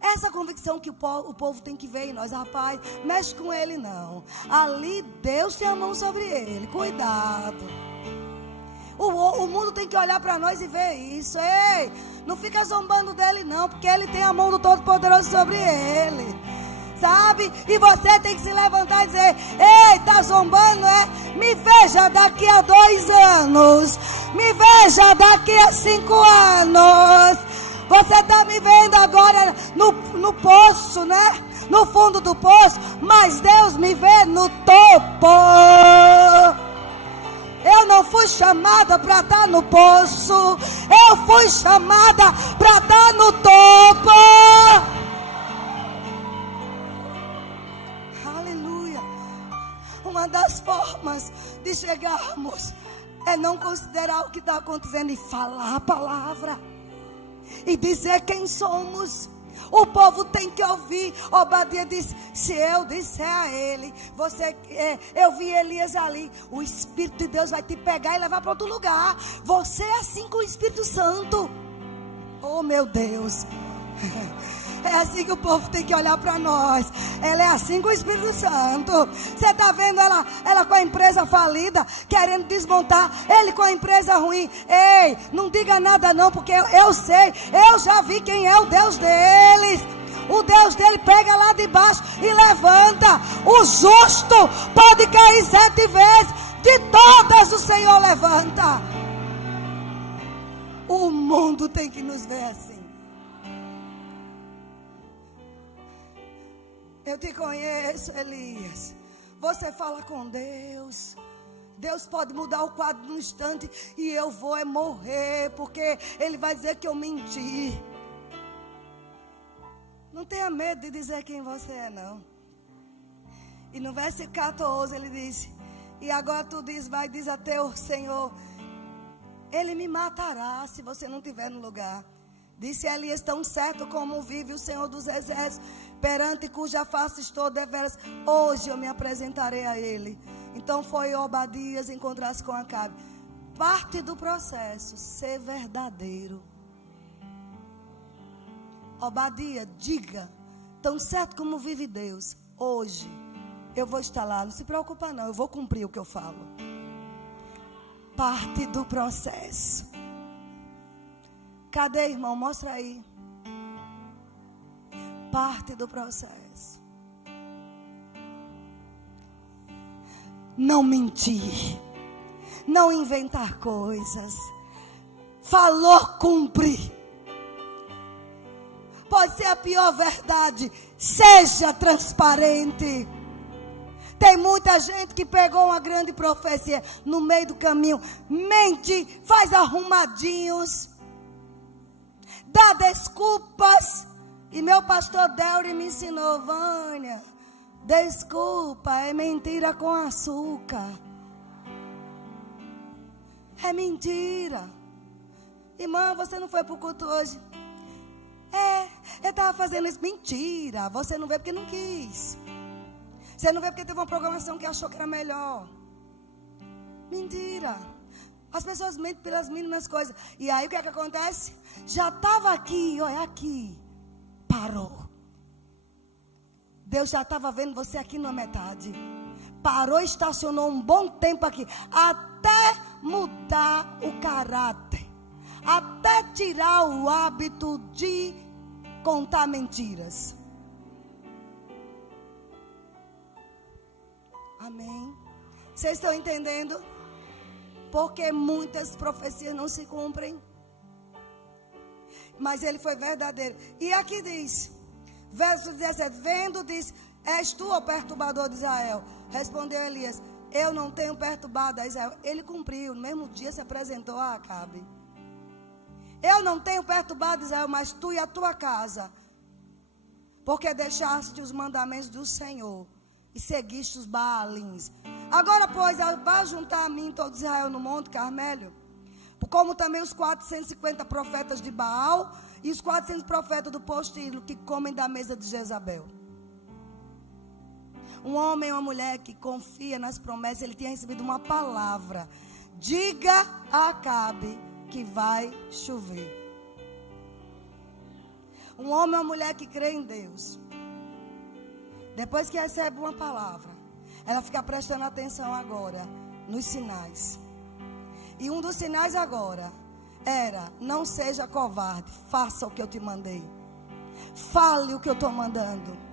Essa convicção que o povo tem que ver em nós. Rapaz, mexe com ele não. Ali Deus tem a mão sobre ele. Cuidado. O mundo tem que olhar para nós e ver isso. Ei, não fica zombando dele não, porque ele tem a mão do Todo-Poderoso sobre ele. Sabe? E você tem que se levantar e dizer, ei, tá zombando, é? Me veja daqui a 2 anos. Me veja daqui a 5 anos. Você está me vendo agora no poço, né? No fundo do poço. Mas Deus me vê no topo. Eu não fui chamada para estar no poço. Eu fui chamada para estar no topo. Aleluia. Uma das formas de chegarmos é não considerar o que está acontecendo e falar a palavra. E dizer quem somos. O povo tem que ouvir. Obadias disse, se eu disser a ele, eu vi Elias ali, o Espírito de Deus vai te pegar e levar para outro lugar. Você é assim com o Espírito Santo. Oh meu Deus. É assim que o povo tem que olhar para nós. Ela é assim com o Espírito Santo. Você está vendo ela com a empresa falida, querendo desmontar. Ele com a empresa ruim. Ei, não diga nada não, porque eu sei. Eu já vi quem é o Deus deles. O Deus dele pega lá de baixo e levanta. O justo pode cair 7 vezes. De todas o Senhor levanta. O mundo tem que nos ver assim. Eu te conheço, Elias. Você fala com Deus. Deus pode mudar o quadro num instante e eu vou morrer, porque Ele vai dizer que eu menti. Não tenha medo de dizer quem você é, não. E no verso 14 ele disse, e agora tu diz a teu Senhor, Ele me matará se você não estiver no lugar. Disse Elias, tão certo como vive o Senhor dos Exércitos, perante cuja face estou deveras, hoje eu me apresentarei a Ele. Então foi Obadias encontrar-se com Acabe. Parte do processo, ser verdadeiro. Obadias, diga, tão certo como vive Deus, hoje eu vou estar lá. Não se preocupa não, eu vou cumprir o que eu falo. Parte do processo. Cadê, irmão? Mostra aí. Parte do processo. Não mentir. Não inventar coisas. Falou, cumpre. Pode ser a pior verdade. Seja transparente. Tem muita gente que pegou uma grande profecia no meio do caminho. Mente, faz arrumadinhos. Dá desculpas. E meu pastor Deuri me ensinou, Vânia, Desculpa, é mentira com açúcar. É mentira. Irmã, você não foi para o culto hoje? Eu estava fazendo isso. Mentira. Você não veio porque não quis. Você não veio porque teve uma programação que achou que era melhor. Mentira. As pessoas mentem pelas mínimas coisas. E aí o que é que acontece? Já estava aqui, olha aqui. Parou. Deus já estava vendo você aqui na metade. Parou, estacionou um bom tempo aqui. Até mudar o caráter. Até tirar o hábito de contar mentiras. Amém. Vocês estão entendendo? Porque muitas profecias não se cumprem. Mas ele foi verdadeiro. E aqui diz, verso 17: vendo, diz: és tu o perturbador de Israel? Respondeu Elias: eu não tenho perturbado a Israel. Ele cumpriu, no mesmo dia se apresentou a Acabe. Eu não tenho perturbado Israel, mas tu e a tua casa, porque deixaste os mandamentos do Senhor e seguiste os Baalins. Agora, pois, vai juntar a mim todo Israel no Monte Carmelo, como também os 450 profetas de Baal e os 400 profetas do postílio que comem da mesa de Jezabel. Um homem ou uma mulher que confia nas promessas, ele tinha recebido uma palavra: diga a Acabe que vai chover. Um homem ou uma mulher que crê em Deus, depois que recebe uma palavra, ela fica prestando atenção agora nos sinais. E um dos sinais agora era: não seja covarde, faça o que eu te mandei. Fale o que eu estou mandando.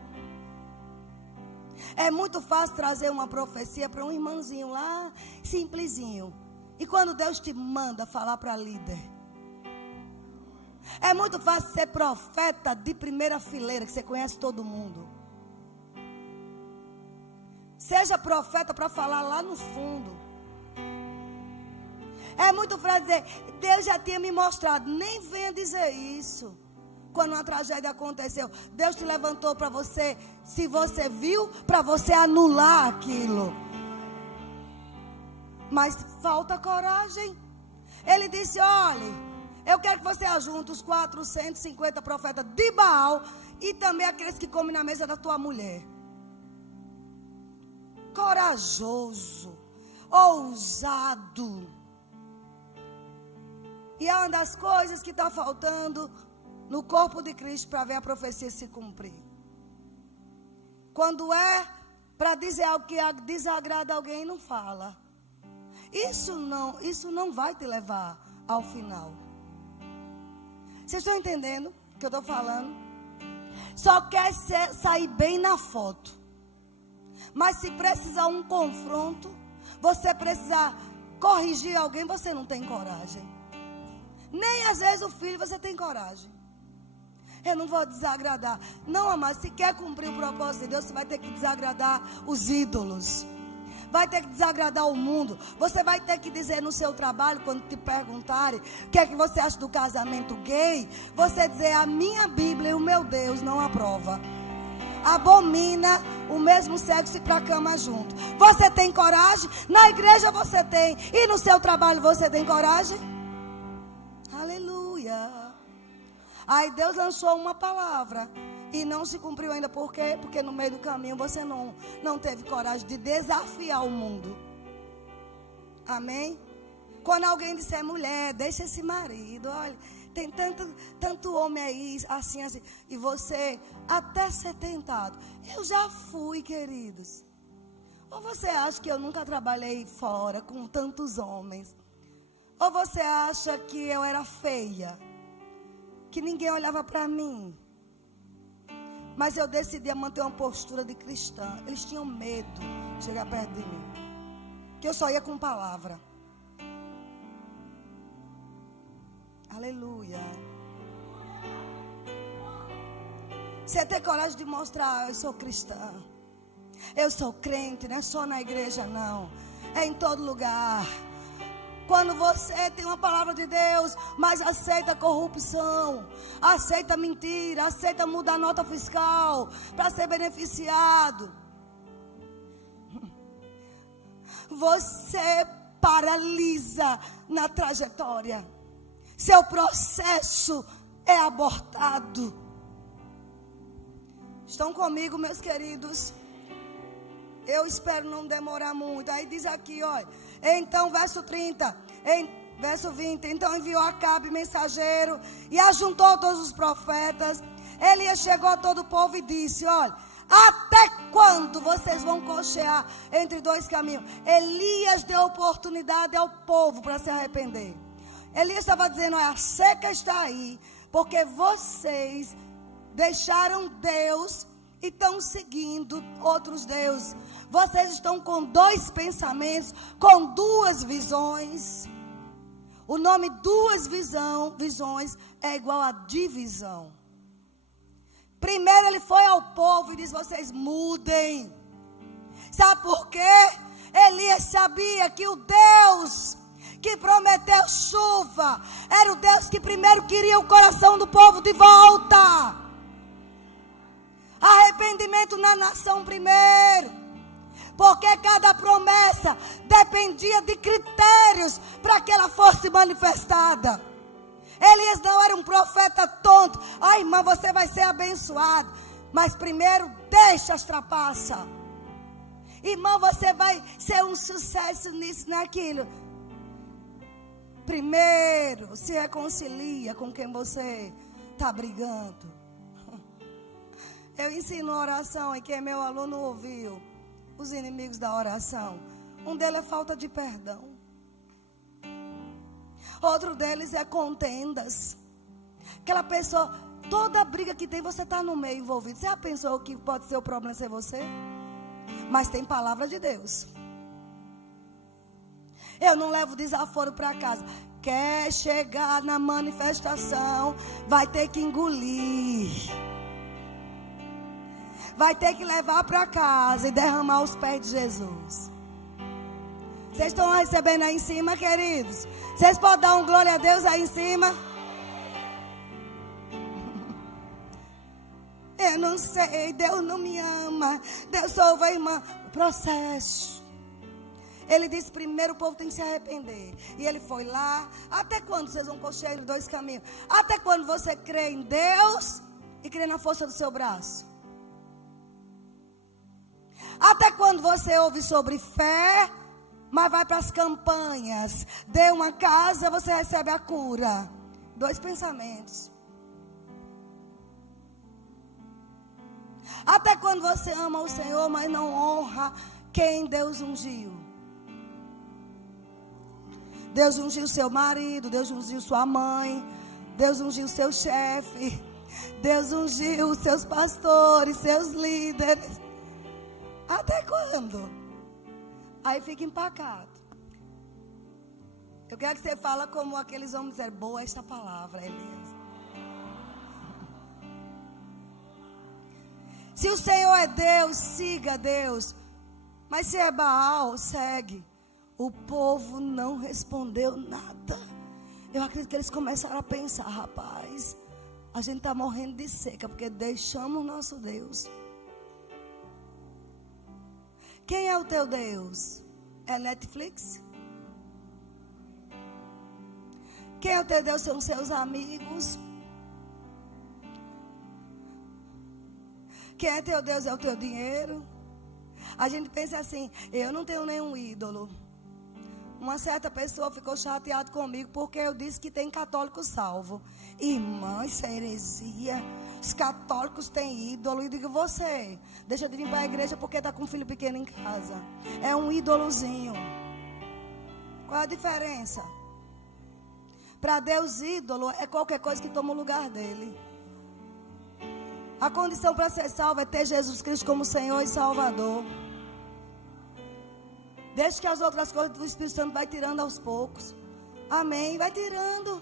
É muito fácil trazer uma profecia para um irmãozinho lá, simplesinho. E quando Deus te manda falar para líder, é muito fácil ser profeta de primeira fileira, que você conhece todo mundo. Seja profeta para falar lá no fundo. É muito fácil dizer: Deus já tinha me mostrado. Nem venha dizer isso. Quando uma tragédia aconteceu, Deus te levantou para você, se você viu, para você anular aquilo. Mas falta coragem. Ele disse: olhe, eu quero que você ajunte os 450 profetas de Baal e também aqueles que comem na mesa da tua mulher. Corajoso, ousado. E é uma das coisas que está faltando no corpo de Cristo para ver a profecia se cumprir. Quando é para dizer algo que desagrada alguém, não fala. Isso não vai te levar ao final. Vocês estão entendendo o que eu estou falando? Só quer sair bem na foto. Mas se precisar um confronto, você precisar corrigir alguém, você não tem coragem. Nem às vezes o filho você tem coragem. Eu não vou desagradar. Não, amado, se quer cumprir o propósito de Deus, você vai ter que desagradar os ídolos. Vai ter que desagradar o mundo. Você vai ter que dizer no seu trabalho, quando te perguntarem o que é que você acha do casamento gay, você dizer: a minha Bíblia e o meu Deus não aprova. Abomina o mesmo sexo ir para a cama junto. Você tem coragem? Na igreja você tem. E no seu trabalho você tem coragem? Aleluia. Aí Deus lançou uma palavra e não se cumpriu ainda. Por quê? Porque no meio do caminho você não teve coragem de desafiar o mundo. Amém? Quando alguém disser: mulher, deixa esse marido, olha, tem tanto homem aí, assim, e você até ser tentado. Eu já fui, queridos. Ou você acha que eu nunca trabalhei fora com tantos homens? Ou você acha que eu era feia, que ninguém olhava para mim? Mas eu decidi manter uma postura de cristã. Eles tinham medo de chegar perto de mim, que eu só ia com palavra. Aleluia. Você tem coragem de mostrar: eu sou cristã, eu sou crente, não é só na igreja não, é em todo lugar. Quando você tem uma palavra de Deus, mas aceita corrupção, aceita mentira, aceita mudar nota fiscal para ser beneficiado, você paralisa na trajetória. Seu processo é abortado. Estão comigo, meus queridos? Eu espero não demorar muito. Aí diz aqui, olha. Então, verso 30. Verso 20. Então enviou Acabe mensageiro e ajuntou todos os profetas. Elias chegou a todo o povo e disse, olha, até quando vocês vão cochear entre dois caminhos? Elias deu oportunidade ao povo para se arrepender. Elias estava dizendo, olha, a seca está aí, porque vocês deixaram Deus e estão seguindo outros deuses. Vocês estão com dois pensamentos, com duas visões. O nome duas visões é igual a divisão. Primeiro ele foi ao povo e disse, vocês mudem. Sabe por quê? Elias sabia que o Deus que prometeu chuva era o Deus que primeiro queria o coração do povo de volta. Arrependimento na nação primeiro. Porque cada promessa dependia de critérios para que ela fosse manifestada. Elias não era um profeta tonto. Ai, irmã, você vai ser abençoado. Mas primeiro deixa as trapaças. Irmão, você vai ser um sucesso nisso, naquilo. Primeiro se reconcilia com quem você está brigando. Eu ensino oração e quem é meu aluno ouviu os inimigos da oração. Um deles é falta de perdão. Outro deles é contendas. Aquela pessoa, toda briga que tem, você está no meio envolvido. Você já pensou que pode ser o problema ser você? Mas tem palavra de Deus. Eu não levo desaforo para casa. Quer chegar na manifestação, vai ter que engolir. Vai ter que levar para casa e derramar os pés de Jesus. Vocês estão recebendo aí em cima, queridos? Vocês podem dar um glória a Deus aí em cima? Eu não sei, Deus não me ama. Deus ouve a irmã. O processo. Ele disse, primeiro o povo tem que se arrepender. E ele foi lá. Até quando vocês vão cochear entre dois caminhos? Até quando você crê em Deus e crê na força do seu braço? Até quando você ouve sobre fé, mas vai para as campanhas, dê uma casa, você recebe a cura? Dois pensamentos. Até quando você ama o Senhor, mas não honra quem Deus ungiu? Deus ungiu seu marido, Deus ungiu sua mãe, Deus ungiu seu chefe, Deus ungiu os seus pastores, seus líderes. Até quando? Aí fica empacado. Eu quero que você fale como aqueles homens dizer, boa esta palavra, Elias. Se o Senhor é Deus, siga Deus. Mas se é Baal, segue. O povo não respondeu nada. Eu acredito que eles começaram a pensar, rapaz, a gente está morrendo de seca porque deixamos o nosso Deus. Quem é o teu Deus? É Netflix? Quem é o teu Deus? São seus amigos? Quem é teu Deus? É o teu dinheiro? A gente pensa assim, eu não tenho nenhum ídolo. Uma certa pessoa ficou chateada comigo porque eu disse que tem católico salvo. Irmã, isso é heresia. Os católicos têm ídolo. E digo, você, deixa de vir para a igreja porque está com um filho pequeno em casa. É um ídolozinho. Qual a diferença? Para Deus, ídolo é qualquer coisa que toma o lugar dele. A condição para ser salvo é ter Jesus Cristo como Senhor e Salvador. Deixa que as outras coisas do Espírito Santo vai tirando aos poucos. Amém, vai tirando.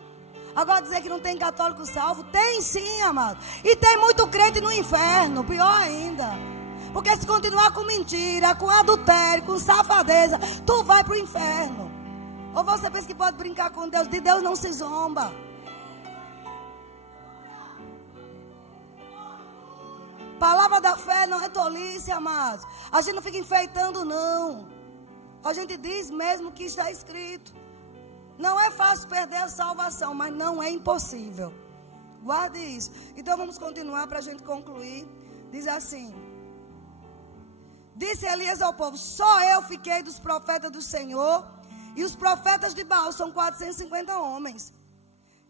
Agora dizer que não tem católico salvo, tem sim, amado. E tem muito crente no inferno, pior ainda. Porque se continuar com mentira, com adultério, com safadeza, tu vai para o inferno. Ou você pensa que pode brincar com Deus? De Deus não se zomba. Palavra da fé não é tolice, amados. A gente não fica enfeitando, não. A gente diz mesmo que está escrito. Não é fácil perder a salvação, mas não é impossível. Guarde isso. Então vamos continuar para a gente concluir. Diz assim: disse Elias ao povo: só eu fiquei dos profetas do Senhor, e os profetas de Baal são 450 homens.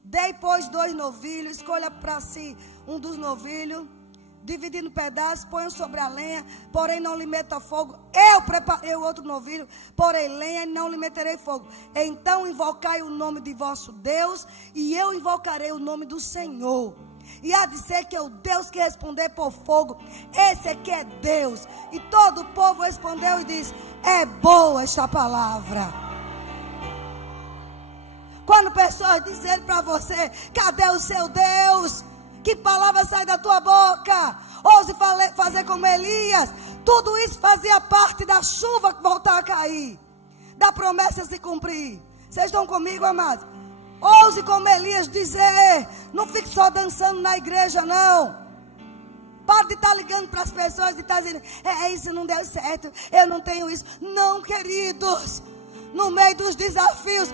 Dei, pois, 2 novilhos, escolha para si um dos novilhos, dividi no pedaços, ponha sobre a lenha, porém não lhe meta fogo. Eu preparei o outro novilho, porém lenha e não lhe meterei fogo. Então invocai o nome de vosso Deus, e eu invocarei o nome do Senhor. E há de ser que o Deus que responder por fogo, esse aqui é Deus. E todo o povo respondeu e disse: é boa esta palavra. Quando pessoas dizerem para você: cadê o seu Deus? Que palavra sai da tua boca? Ouse fazer como Elias. Tudo isso fazia parte da chuva que voltar a cair, da promessa se cumprir. Vocês estão comigo, amados? Ouse como Elias dizer. Não fique só dançando na igreja, não. Pare de estar ligando para as pessoas e estar dizendo: isso não deu certo, eu não tenho isso. Não, queridos. No meio dos desafios,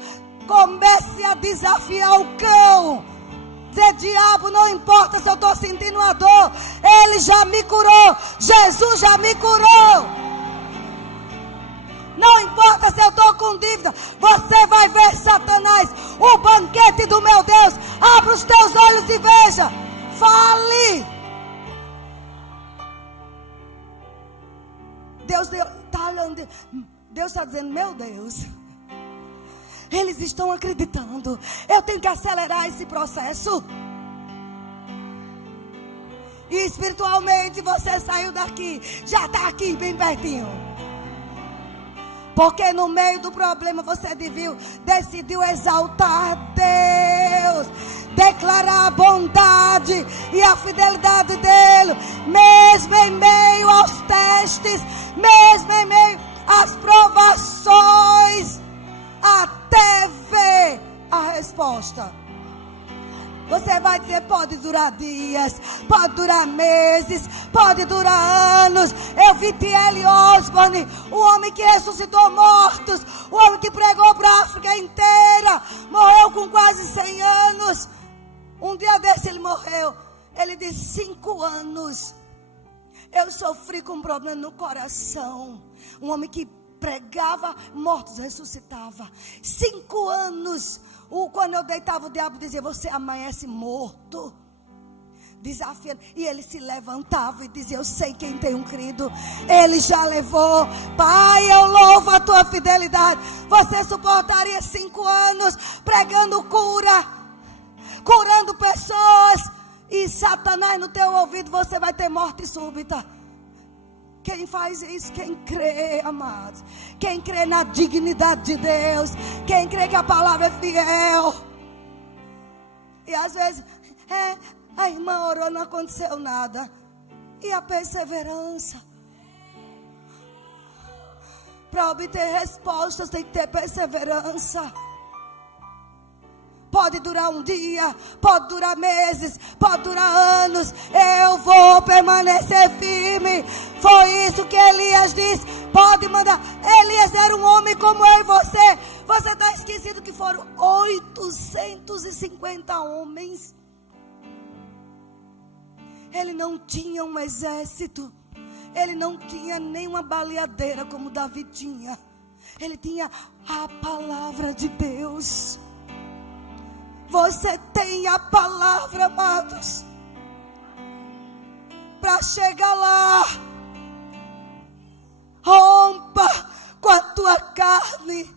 comece a desafiar o cão. Dizer: diabo, não importa se eu estou sentindo uma dor, ele já me curou, Jesus já me curou. Não importa se eu estou com dívida, você vai ver, Satanás, o banquete do meu Deus. Abra os teus olhos e veja. Fale. Deus está dizendo: meu Deus, eles estão acreditando. Eu tenho que acelerar esse processo. E espiritualmente você saiu daqui, já está aqui bem pertinho. Porque no meio do problema você decidiu exaltar Deus, declarar a bondade e a fidelidade dele, mesmo em meio aos testes, mesmo em meio às provações, até ver a resposta. Você vai dizer: pode durar dias, pode durar meses, pode durar anos. Eu vi T.L. Osborne, o homem que ressuscitou mortos, o homem que pregou para a África inteira, morreu com quase 100 anos. Um dia desse ele morreu. Ele disse: 5 anos eu sofri com um problema no coração. Um homem que pregava, mortos ressuscitava. 5 anos. Quando eu deitava, o diabo dizia: você amanhece morto. Desafiando. E ele se levantava e dizia: eu sei quem tem um crido, ele já levou. Pai, eu louvo a tua fidelidade. Você suportaria 5 anos pregando cura, curando pessoas, e Satanás no teu ouvido? Você vai ter morte súbita. Quem faz isso? Quem crê, amados. Quem crê na dignidade de Deus. Quem crê que a palavra é fiel. E às vezes, a irmã orou, não aconteceu nada. E a perseverança? Para obter respostas tem que ter perseverança. Pode durar um dia, pode durar meses, pode durar anos. Eu vou permanecer firme. Foi isso que Elias disse. Pode mandar. Elias era um homem como eu e você. Você está esquecido que foram 850 homens. Ele não tinha um exército. Ele não tinha nenhuma baleadeira como Davi tinha. Ele tinha a palavra de Deus. Você tem a palavra, amados, para chegar lá. Rompa com a tua carne.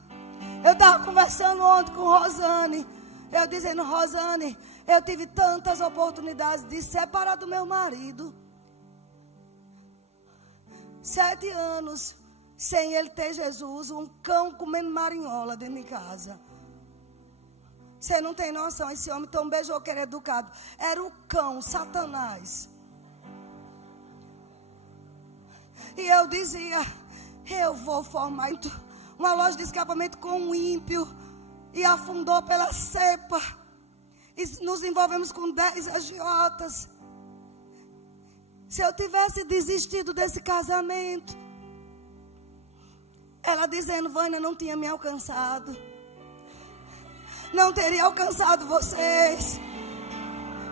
Eu estava conversando ontem com Rosane. Eu dizendo: Rosane, eu tive tantas oportunidades de separar do meu marido. 7 anos sem ele ter Jesus. Um cão comendo marinhola dentro de casa. Você não tem noção, esse homem tão beijoqueiro educado. Era o cão, Satanás. E eu dizia: eu vou formar uma loja de escapamento com um ímpio. E afundou pela cepa. E nos envolvemos com 10 agiotas. Se eu tivesse desistido desse casamento, Ela dizendo: Vânia, não tinha me alcançado. Não teria alcançado vocês.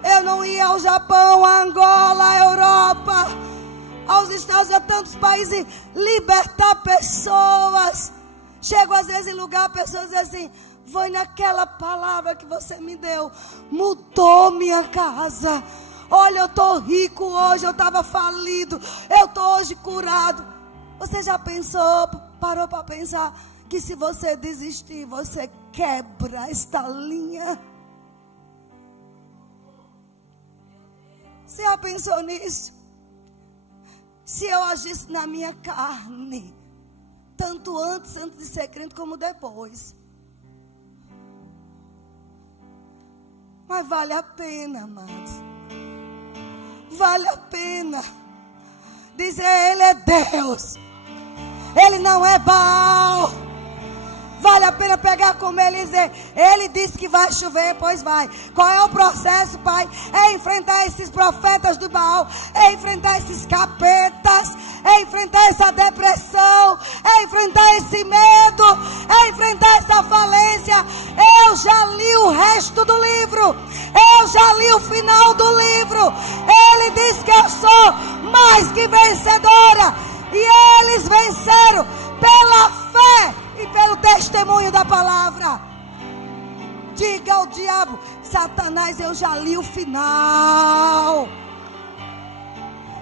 Eu não ia ao Japão, a Angola, a Europa, aos Estados Unidos, a tantos países, libertar pessoas. Chego às vezes em lugar, pessoas dizem assim: Vânia, aquela palavra que você me deu mudou minha casa. Olha, eu estou rico hoje, eu estava falido, eu estou hoje curado. Você já pensou, parou para pensar que se você desistir, você quebra esta linha? Você já pensou nisso? Se eu agisse na minha carne, tanto antes de ser crente como depois. Mas vale a pena, amados. Vale a pena dizer: Ele é Deus, Ele não é Baal. Vale a pena pegar como Ele e dizer: Ele disse que vai chover, pois vai. Qual é o processo, Pai? É enfrentar esses profetas do Baal, é enfrentar esses capetas, é enfrentar essa depressão, é enfrentar esse medo, é enfrentar essa falência. Eu já li o resto do livro, eu já li o final do livro. Ele diz que eu sou mais que vencedora, e eles venceram pela fé e pelo testemunho da palavra. Diga ao diabo: Satanás, eu já li o final.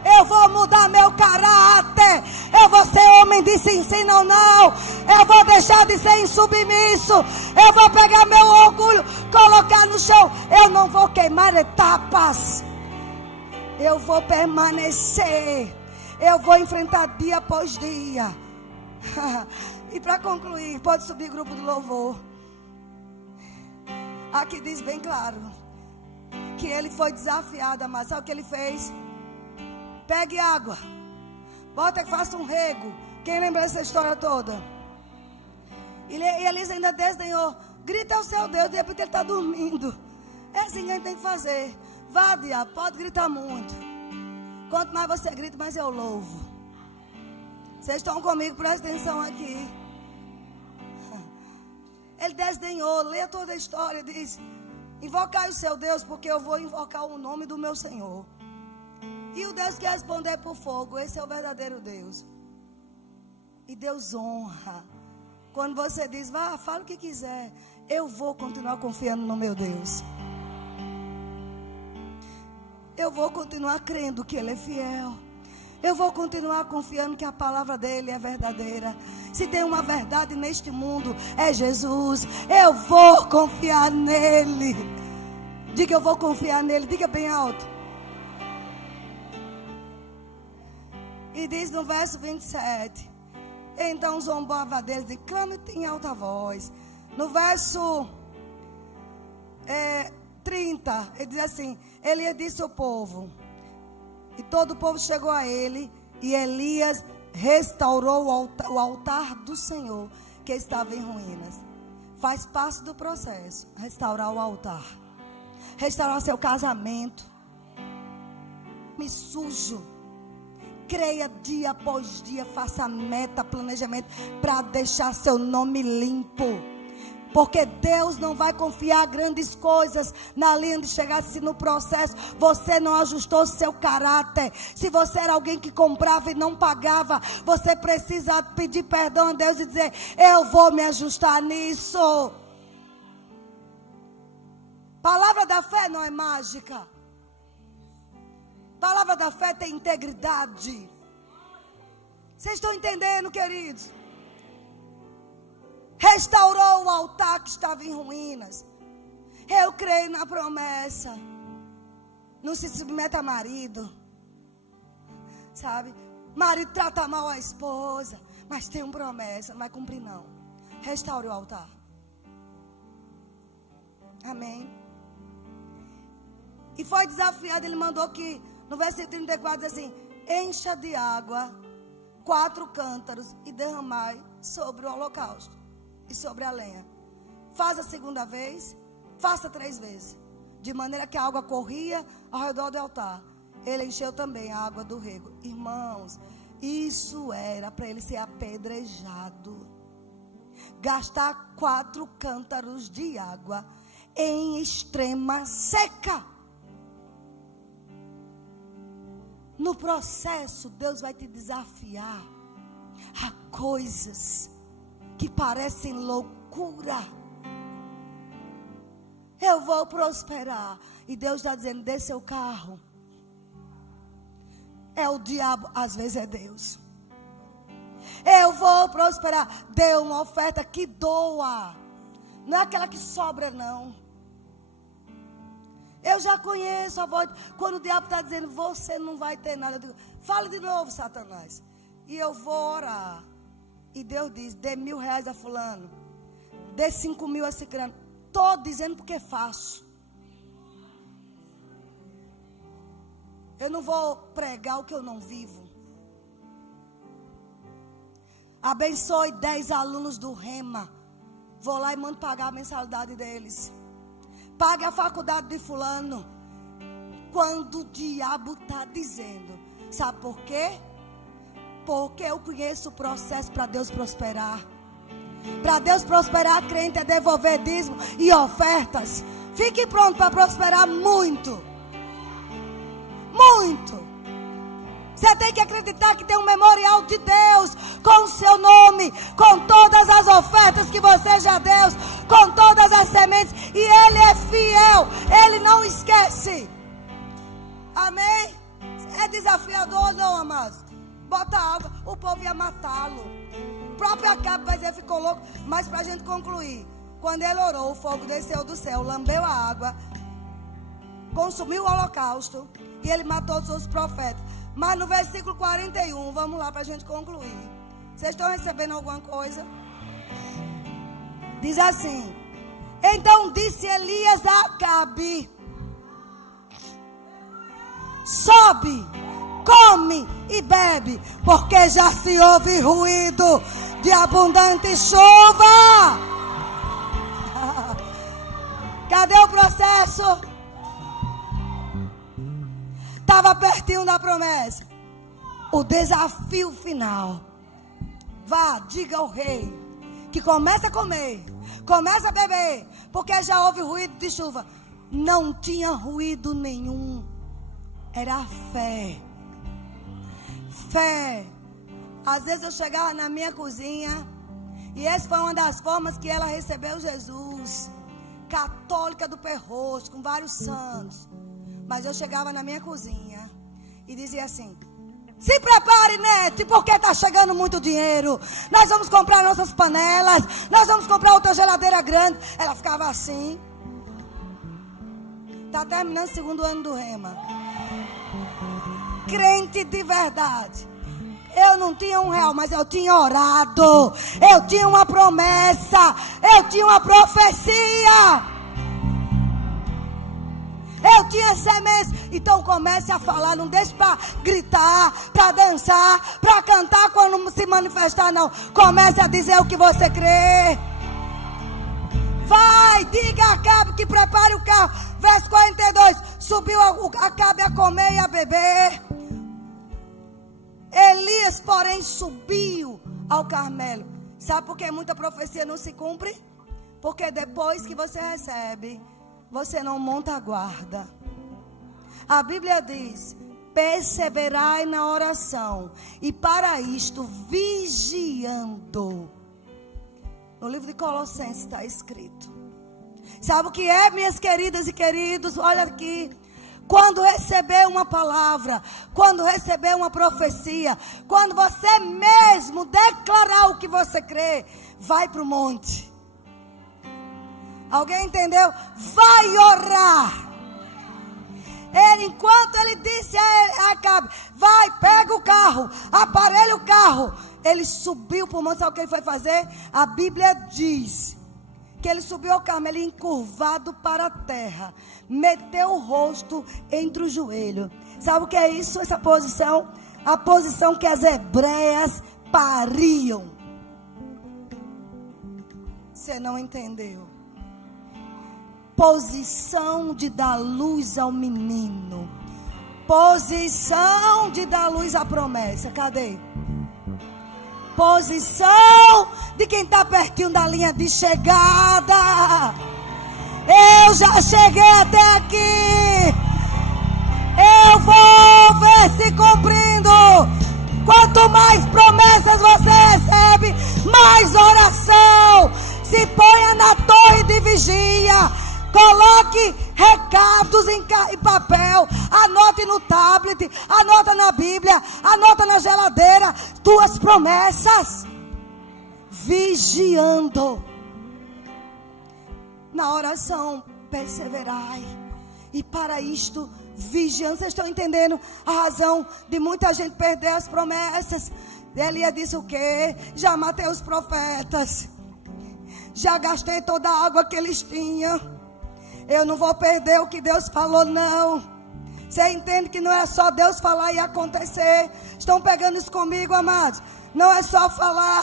Eu vou mudar meu caráter. Eu vou ser homem de sim, sim, não, não. Eu vou deixar de ser insubmisso. Eu vou pegar meu orgulho, colocar no chão. Eu não vou queimar etapas. Eu vou permanecer. Eu vou enfrentar dia após dia. E para concluir, pode subir grupo do louvor. Aqui diz bem claro que ele foi desafiado, mas sabe o que ele fez? Pegue água, bota que faça um rego. Quem lembra dessa história toda? E Elias ainda desdenhou. Grita ao seu Deus, de repente ele está dormindo. É assim que a gente tem que fazer. Vá, diabo, pode gritar muito. Quanto mais você grita, mais eu louvo. Vocês estão comigo, presta atenção aqui. Ele desdenhou, lê toda a história, diz: invocai o seu Deus, porque eu vou invocar o nome do meu Senhor. E o Deus que responder por fogo, esse é o verdadeiro Deus. E Deus honra. Quando você diz: vá, fala o que quiser, eu vou continuar confiando no meu Deus. Eu vou continuar crendo que Ele é fiel. Eu vou continuar confiando que a palavra dele é verdadeira. Se tem uma verdade neste mundo, é Jesus. Eu vou confiar nele. Diga: eu vou confiar nele. Diga bem alto. E diz no verso 27. Então zombava deles e clame em alta voz. No verso 30, ele diz assim: Elias disse ao povo. E todo o povo chegou a ele. E Elias restaurou o altar do Senhor, que estava em ruínas. Faz parte do processo restaurar o altar, restaurar seu casamento. Me sujo. Creia dia após dia. Faça meta, planejamento, para deixar seu nome limpo. Porque Deus não vai confiar grandes coisas na linha de chegar se no processo você não ajustou seu caráter. Se você era alguém que comprava e não pagava, você precisa pedir perdão a Deus e dizer: eu vou me ajustar nisso. Palavra da fé não é mágica. Palavra da fé tem integridade. Vocês estão entendendo, queridos? Restaurou o altar que estava em ruínas. Eu creio na promessa. Não se submeta a marido. Sabe? Marido trata mal a esposa. Mas tem uma promessa, não vai cumprir não. Restaure o altar. Amém. E foi desafiado, ele mandou que, no versículo 34 diz assim: encha de água 4 cântaros e derramai sobre o holocausto e sobre a lenha. Faz a segunda vez, faça 3 vezes. De maneira que a água corria ao redor do altar. Ele encheu também a água do rego. Irmãos, Isso era para ele ser apedrejado. Gastar 4 cântaros de água em extrema seca. No processo, Deus vai te desafiar a coisas que parecem loucura. Eu vou prosperar. E Deus está dizendo, dê seu carro. É o diabo, às vezes é Deus. Eu vou prosperar. Dê uma oferta que doa. Não é aquela que sobra, não. Eu já conheço a voz. Quando o diabo está dizendo, você não vai ter nada. Eu digo, fala de novo, Satanás. E eu vou orar. E Deus diz, dê R$1.000 a fulano. Dê 5.000 a ciclano. Estou dizendo porque faço. Eu não vou pregar o que eu não vivo. Abençoe 10 alunos do Rema. Vou lá e mando pagar a mensalidade deles. Pague a faculdade de fulano. Quando o diabo está dizendo. Sabe por quê? Porque eu conheço o processo para Deus prosperar. Para Deus prosperar, crente é devolver dízimo e ofertas. Fique pronto para prosperar muito. Muito. Você tem que acreditar que tem um memorial de Deus com o seu nome, com todas as ofertas que você já deu, com todas as sementes. E Ele é fiel, Ele não esquece. Amém? É desafiador ou não, amados? Bota água, o povo ia matá-lo. O próprio Acabe vai dizer, ficou louco. Mas para a gente concluir, quando ele orou, o fogo desceu do céu, lambeu a água, consumiu o holocausto e ele matou todos os profetas. Mas no versículo 41, vamos lá para a gente concluir. Vocês estão recebendo alguma coisa? Diz assim: então disse Elias a Acabe: sobe, come e bebe, porque já se ouve ruído de abundante chuva. Cadê o processo? Estava pertinho da promessa. O desafio final. Vá, diga ao rei que começa a comer, começa a beber, porque já houve ruído de chuva. Não tinha ruído nenhum. Era a fé. Fé. Às vezes eu chegava na minha cozinha e essa foi uma das formas que ela recebeu Jesus. Católica do Perrosto, com vários santos. Mas eu chegava na minha cozinha e dizia assim: se prepare, Nete, porque está chegando muito dinheiro. Nós vamos comprar nossas panelas, nós vamos comprar outra geladeira grande. Ela ficava assim. Está terminando o 2º ano do Rema. Crente de verdade. Eu não tinha R$1, mas eu tinha orado. Eu tinha uma promessa. Eu tinha uma profecia. Eu tinha sementes. Então comece a falar. Não deixe para gritar, para dançar, para cantar quando se manifestar, não. Comece a dizer o que você crê. Vai, diga a Acabe que prepare o carro. Verso 42. Subiu Acabe a comer e a beber. Elias, porém, subiu ao Carmelo. Sabe por que muita profecia não se cumpre? Porque depois que você recebe, você não monta a guarda. A Bíblia diz: perseverai na oração, e para isto vigiando. No livro de Colossenses está escrito. Sabe o que é, minhas queridas e queridos? Olha aqui. Quando receber uma palavra, quando receber uma profecia, quando você mesmo declarar o que você crê, vai para o monte. Alguém entendeu? Vai orar. Enquanto ele disse a Acabe: vai, pega o carro, aparelha o carro. Ele subiu para o monte. Sabe o que ele foi fazer? A Bíblia diz que ele subiu ao Carmelo, encurvado para a terra, meteu o rosto entre os joelhos. Sabe o que é isso? Essa posição? A posição que as hebreias pariam. Você não entendeu? Posição de dar luz ao menino. Posição de dar luz à promessa. Cadê? Posição de quem está pertinho da linha de chegada. Eu já cheguei até aqui. Eu vou ver se cumprindo. Quanto mais promessas você recebe, mais oração. Se ponha na torre de vigia. Coloque recados em papel. Anote no tablet. Anota na Bíblia. Anota na geladeira. Tuas promessas. Vigiando. Na oração, perseverai. E para isto, vigiando. Vocês estão entendendo a razão de muita gente perder as promessas? Elias disse o quê? Já matei os profetas. Já gastei toda a água que eles tinham. Eu não vou perder o que Deus falou, não. Você entende que não é só Deus falar e acontecer? Estão pegando isso comigo, amados? Não é só falar.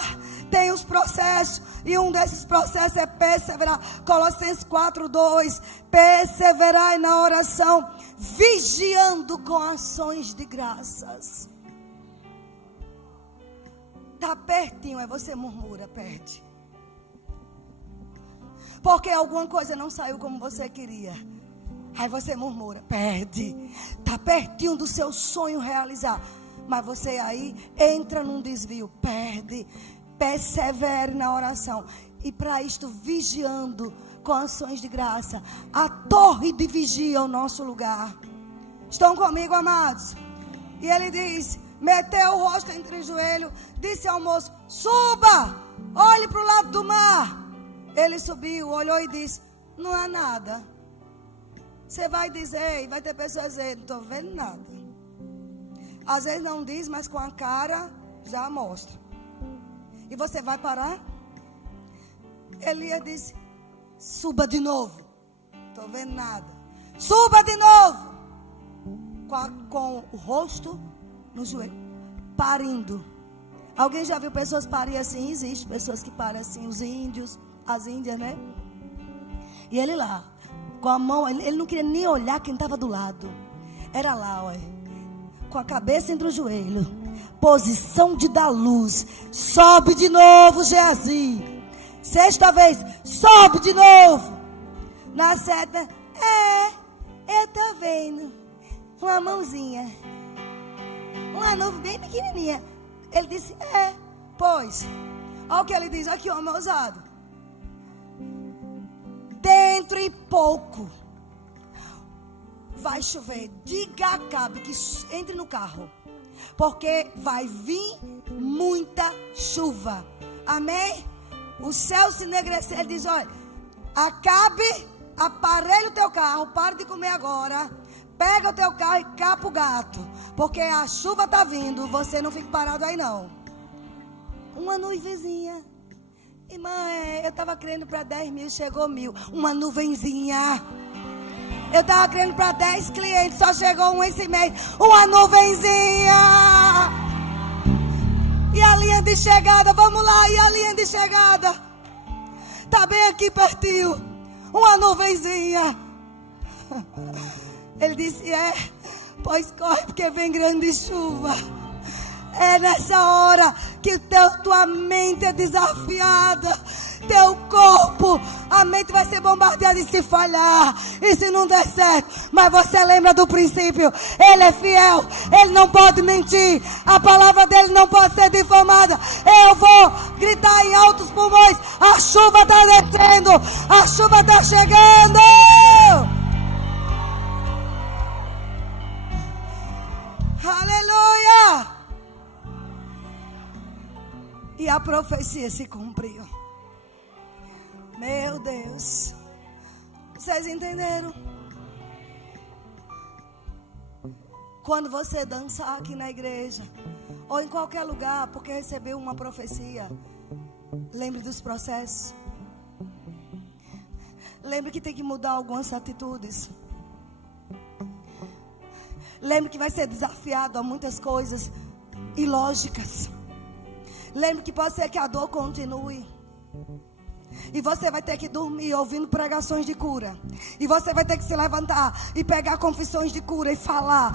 Tem os processos. E um desses processos é perseverar. Colossenses 4:2. Perseverai na oração, vigiando com ações de graças. Está pertinho, aí você murmura, perde. Porque alguma coisa não saiu como você queria. Aí você murmura, perde. Está pertinho do seu sonho realizar. Mas você aí entra num desvio, perde. Persevere na oração. E para isto, vigiando com ações de graça. A torre de vigia é o nosso lugar. Estão comigo, amados? E ele diz, meteu o rosto entre os joelhos, disse ao moço, suba, olhe para o lado do mar. Ele subiu, olhou e disse, não há nada. Você vai dizer, e vai ter pessoas dizendo, não estou vendo nada. Às vezes não diz, mas com a cara já mostra. E você vai parar? Elias disse, suba de novo. Não estou vendo nada. Suba de novo. Com o rosto no joelho. Parindo. Alguém já viu pessoas parir assim? Existem pessoas que param assim, os índios. As índias, né? E ele lá, com a mão, ele não queria nem olhar quem estava do lado. Era lá, olha, com a cabeça entre o joelho. Posição de dar luz. Sobe de novo, Geazi. Sexta vez, sobe de novo. Na seta, eu tô vendo uma mãozinha. Uma nuvem bem pequenininha. Ele disse, pois. Olha o que ele diz, aqui, homem ousado. Dentro e pouco vai chover. Diga a Acabe que entre no carro, porque vai vir muita chuva. Amém? O céu se enegrecer. Ele diz, olha, Acabe, aparelha o teu carro, para de comer agora, pega o teu carro e capa o gato, porque a chuva está vindo. Você não fica parado aí não. Uma nuvenzinha. Irmã, eu estava crendo para 10 mil, chegou 1.000. Uma nuvenzinha. Eu estava crendo para 10 clientes, só chegou um esse mês. Uma nuvenzinha. E a linha de chegada, vamos lá, e a linha de chegada? Está bem aqui pertinho. Uma nuvenzinha. Ele disse, pois corre, porque vem grande chuva. É nessa hora que tua mente é desafiada. Teu corpo, a mente vai ser bombardeada e se falhar. E se não der certo. Mas você lembra do princípio. Ele é fiel. Ele não pode mentir. A palavra dele não pode ser difamada. Eu vou gritar em altos pulmões. A chuva está descendo. A chuva está chegando. Aleluia. E a profecia se cumpriu. Meu Deus. Vocês entenderam? Quando você dançar aqui na igreja, ou em qualquer lugar, porque recebeu uma profecia, lembre dos processos. Lembre que tem que mudar algumas atitudes. Lembre que vai ser desafiado a muitas coisas ilógicas. Lembre que pode ser que a dor continue. E você vai ter que dormir ouvindo pregações de cura. E você vai ter que se levantar e pegar confissões de cura e falar,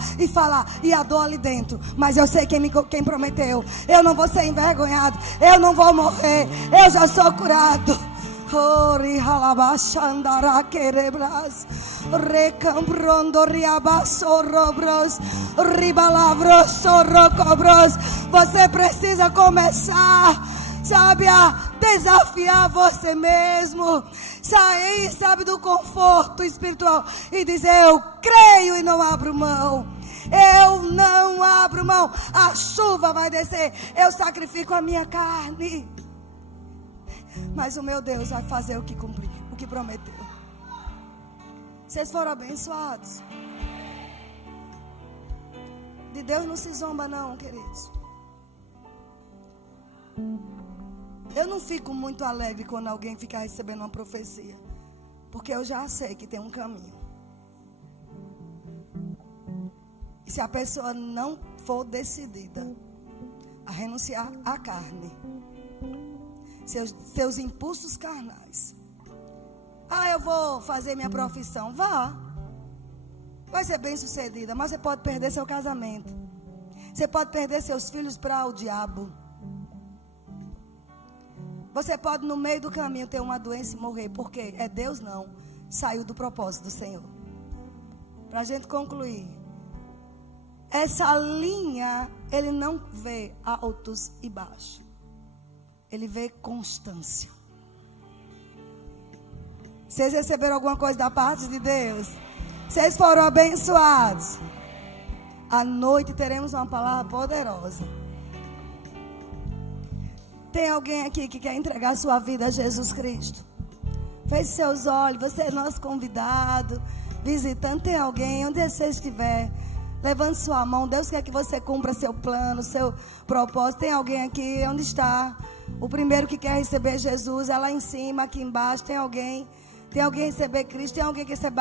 e a dor ali dentro. Mas eu sei quem prometeu. Eu não vou ser envergonhado. Eu não vou morrer. Eu já sou curado. Ori halabashandara querebras, recambrondo riabassorobros, ribalavros sorocobros. Você precisa começar, sabe, a desafiar você mesmo, sair, sabe, do conforto espiritual e dizer: eu creio e não abro mão. Eu não abro mão. A chuva vai descer, eu sacrifico a minha carne, mas o meu Deus vai fazer o que cumpriu, o que prometeu. Vocês foram abençoados. De Deus não se zomba não, queridos. Eu não fico muito alegre quando alguém fica recebendo uma profecia, porque eu já sei que tem um caminho. E se a pessoa não for decidida a renunciar à carne, seus impulsos carnais, eu vou fazer minha profissão, vá, vai ser bem sucedida, mas você pode perder seu casamento, você pode perder seus filhos para o diabo, você pode no meio do caminho ter uma doença e morrer, porque é Deus não, saiu do propósito do Senhor. Para a gente concluir, essa linha, ele não vê altos e baixos, ele vê constância. Vocês receberam alguma coisa da parte de Deus? Vocês foram abençoados. À noite teremos uma palavra poderosa. Tem alguém aqui que quer entregar sua vida a Jesus Cristo? Feche seus olhos. Você é nosso convidado, visitante. Tem alguém, onde você estiver, levante sua mão. Deus quer que você cumpra seu plano, seu propósito. Tem alguém aqui? Onde está? O primeiro que quer receber Jesus é lá em cima, aqui embaixo. Tem alguém receber Cristo? Tem alguém que receber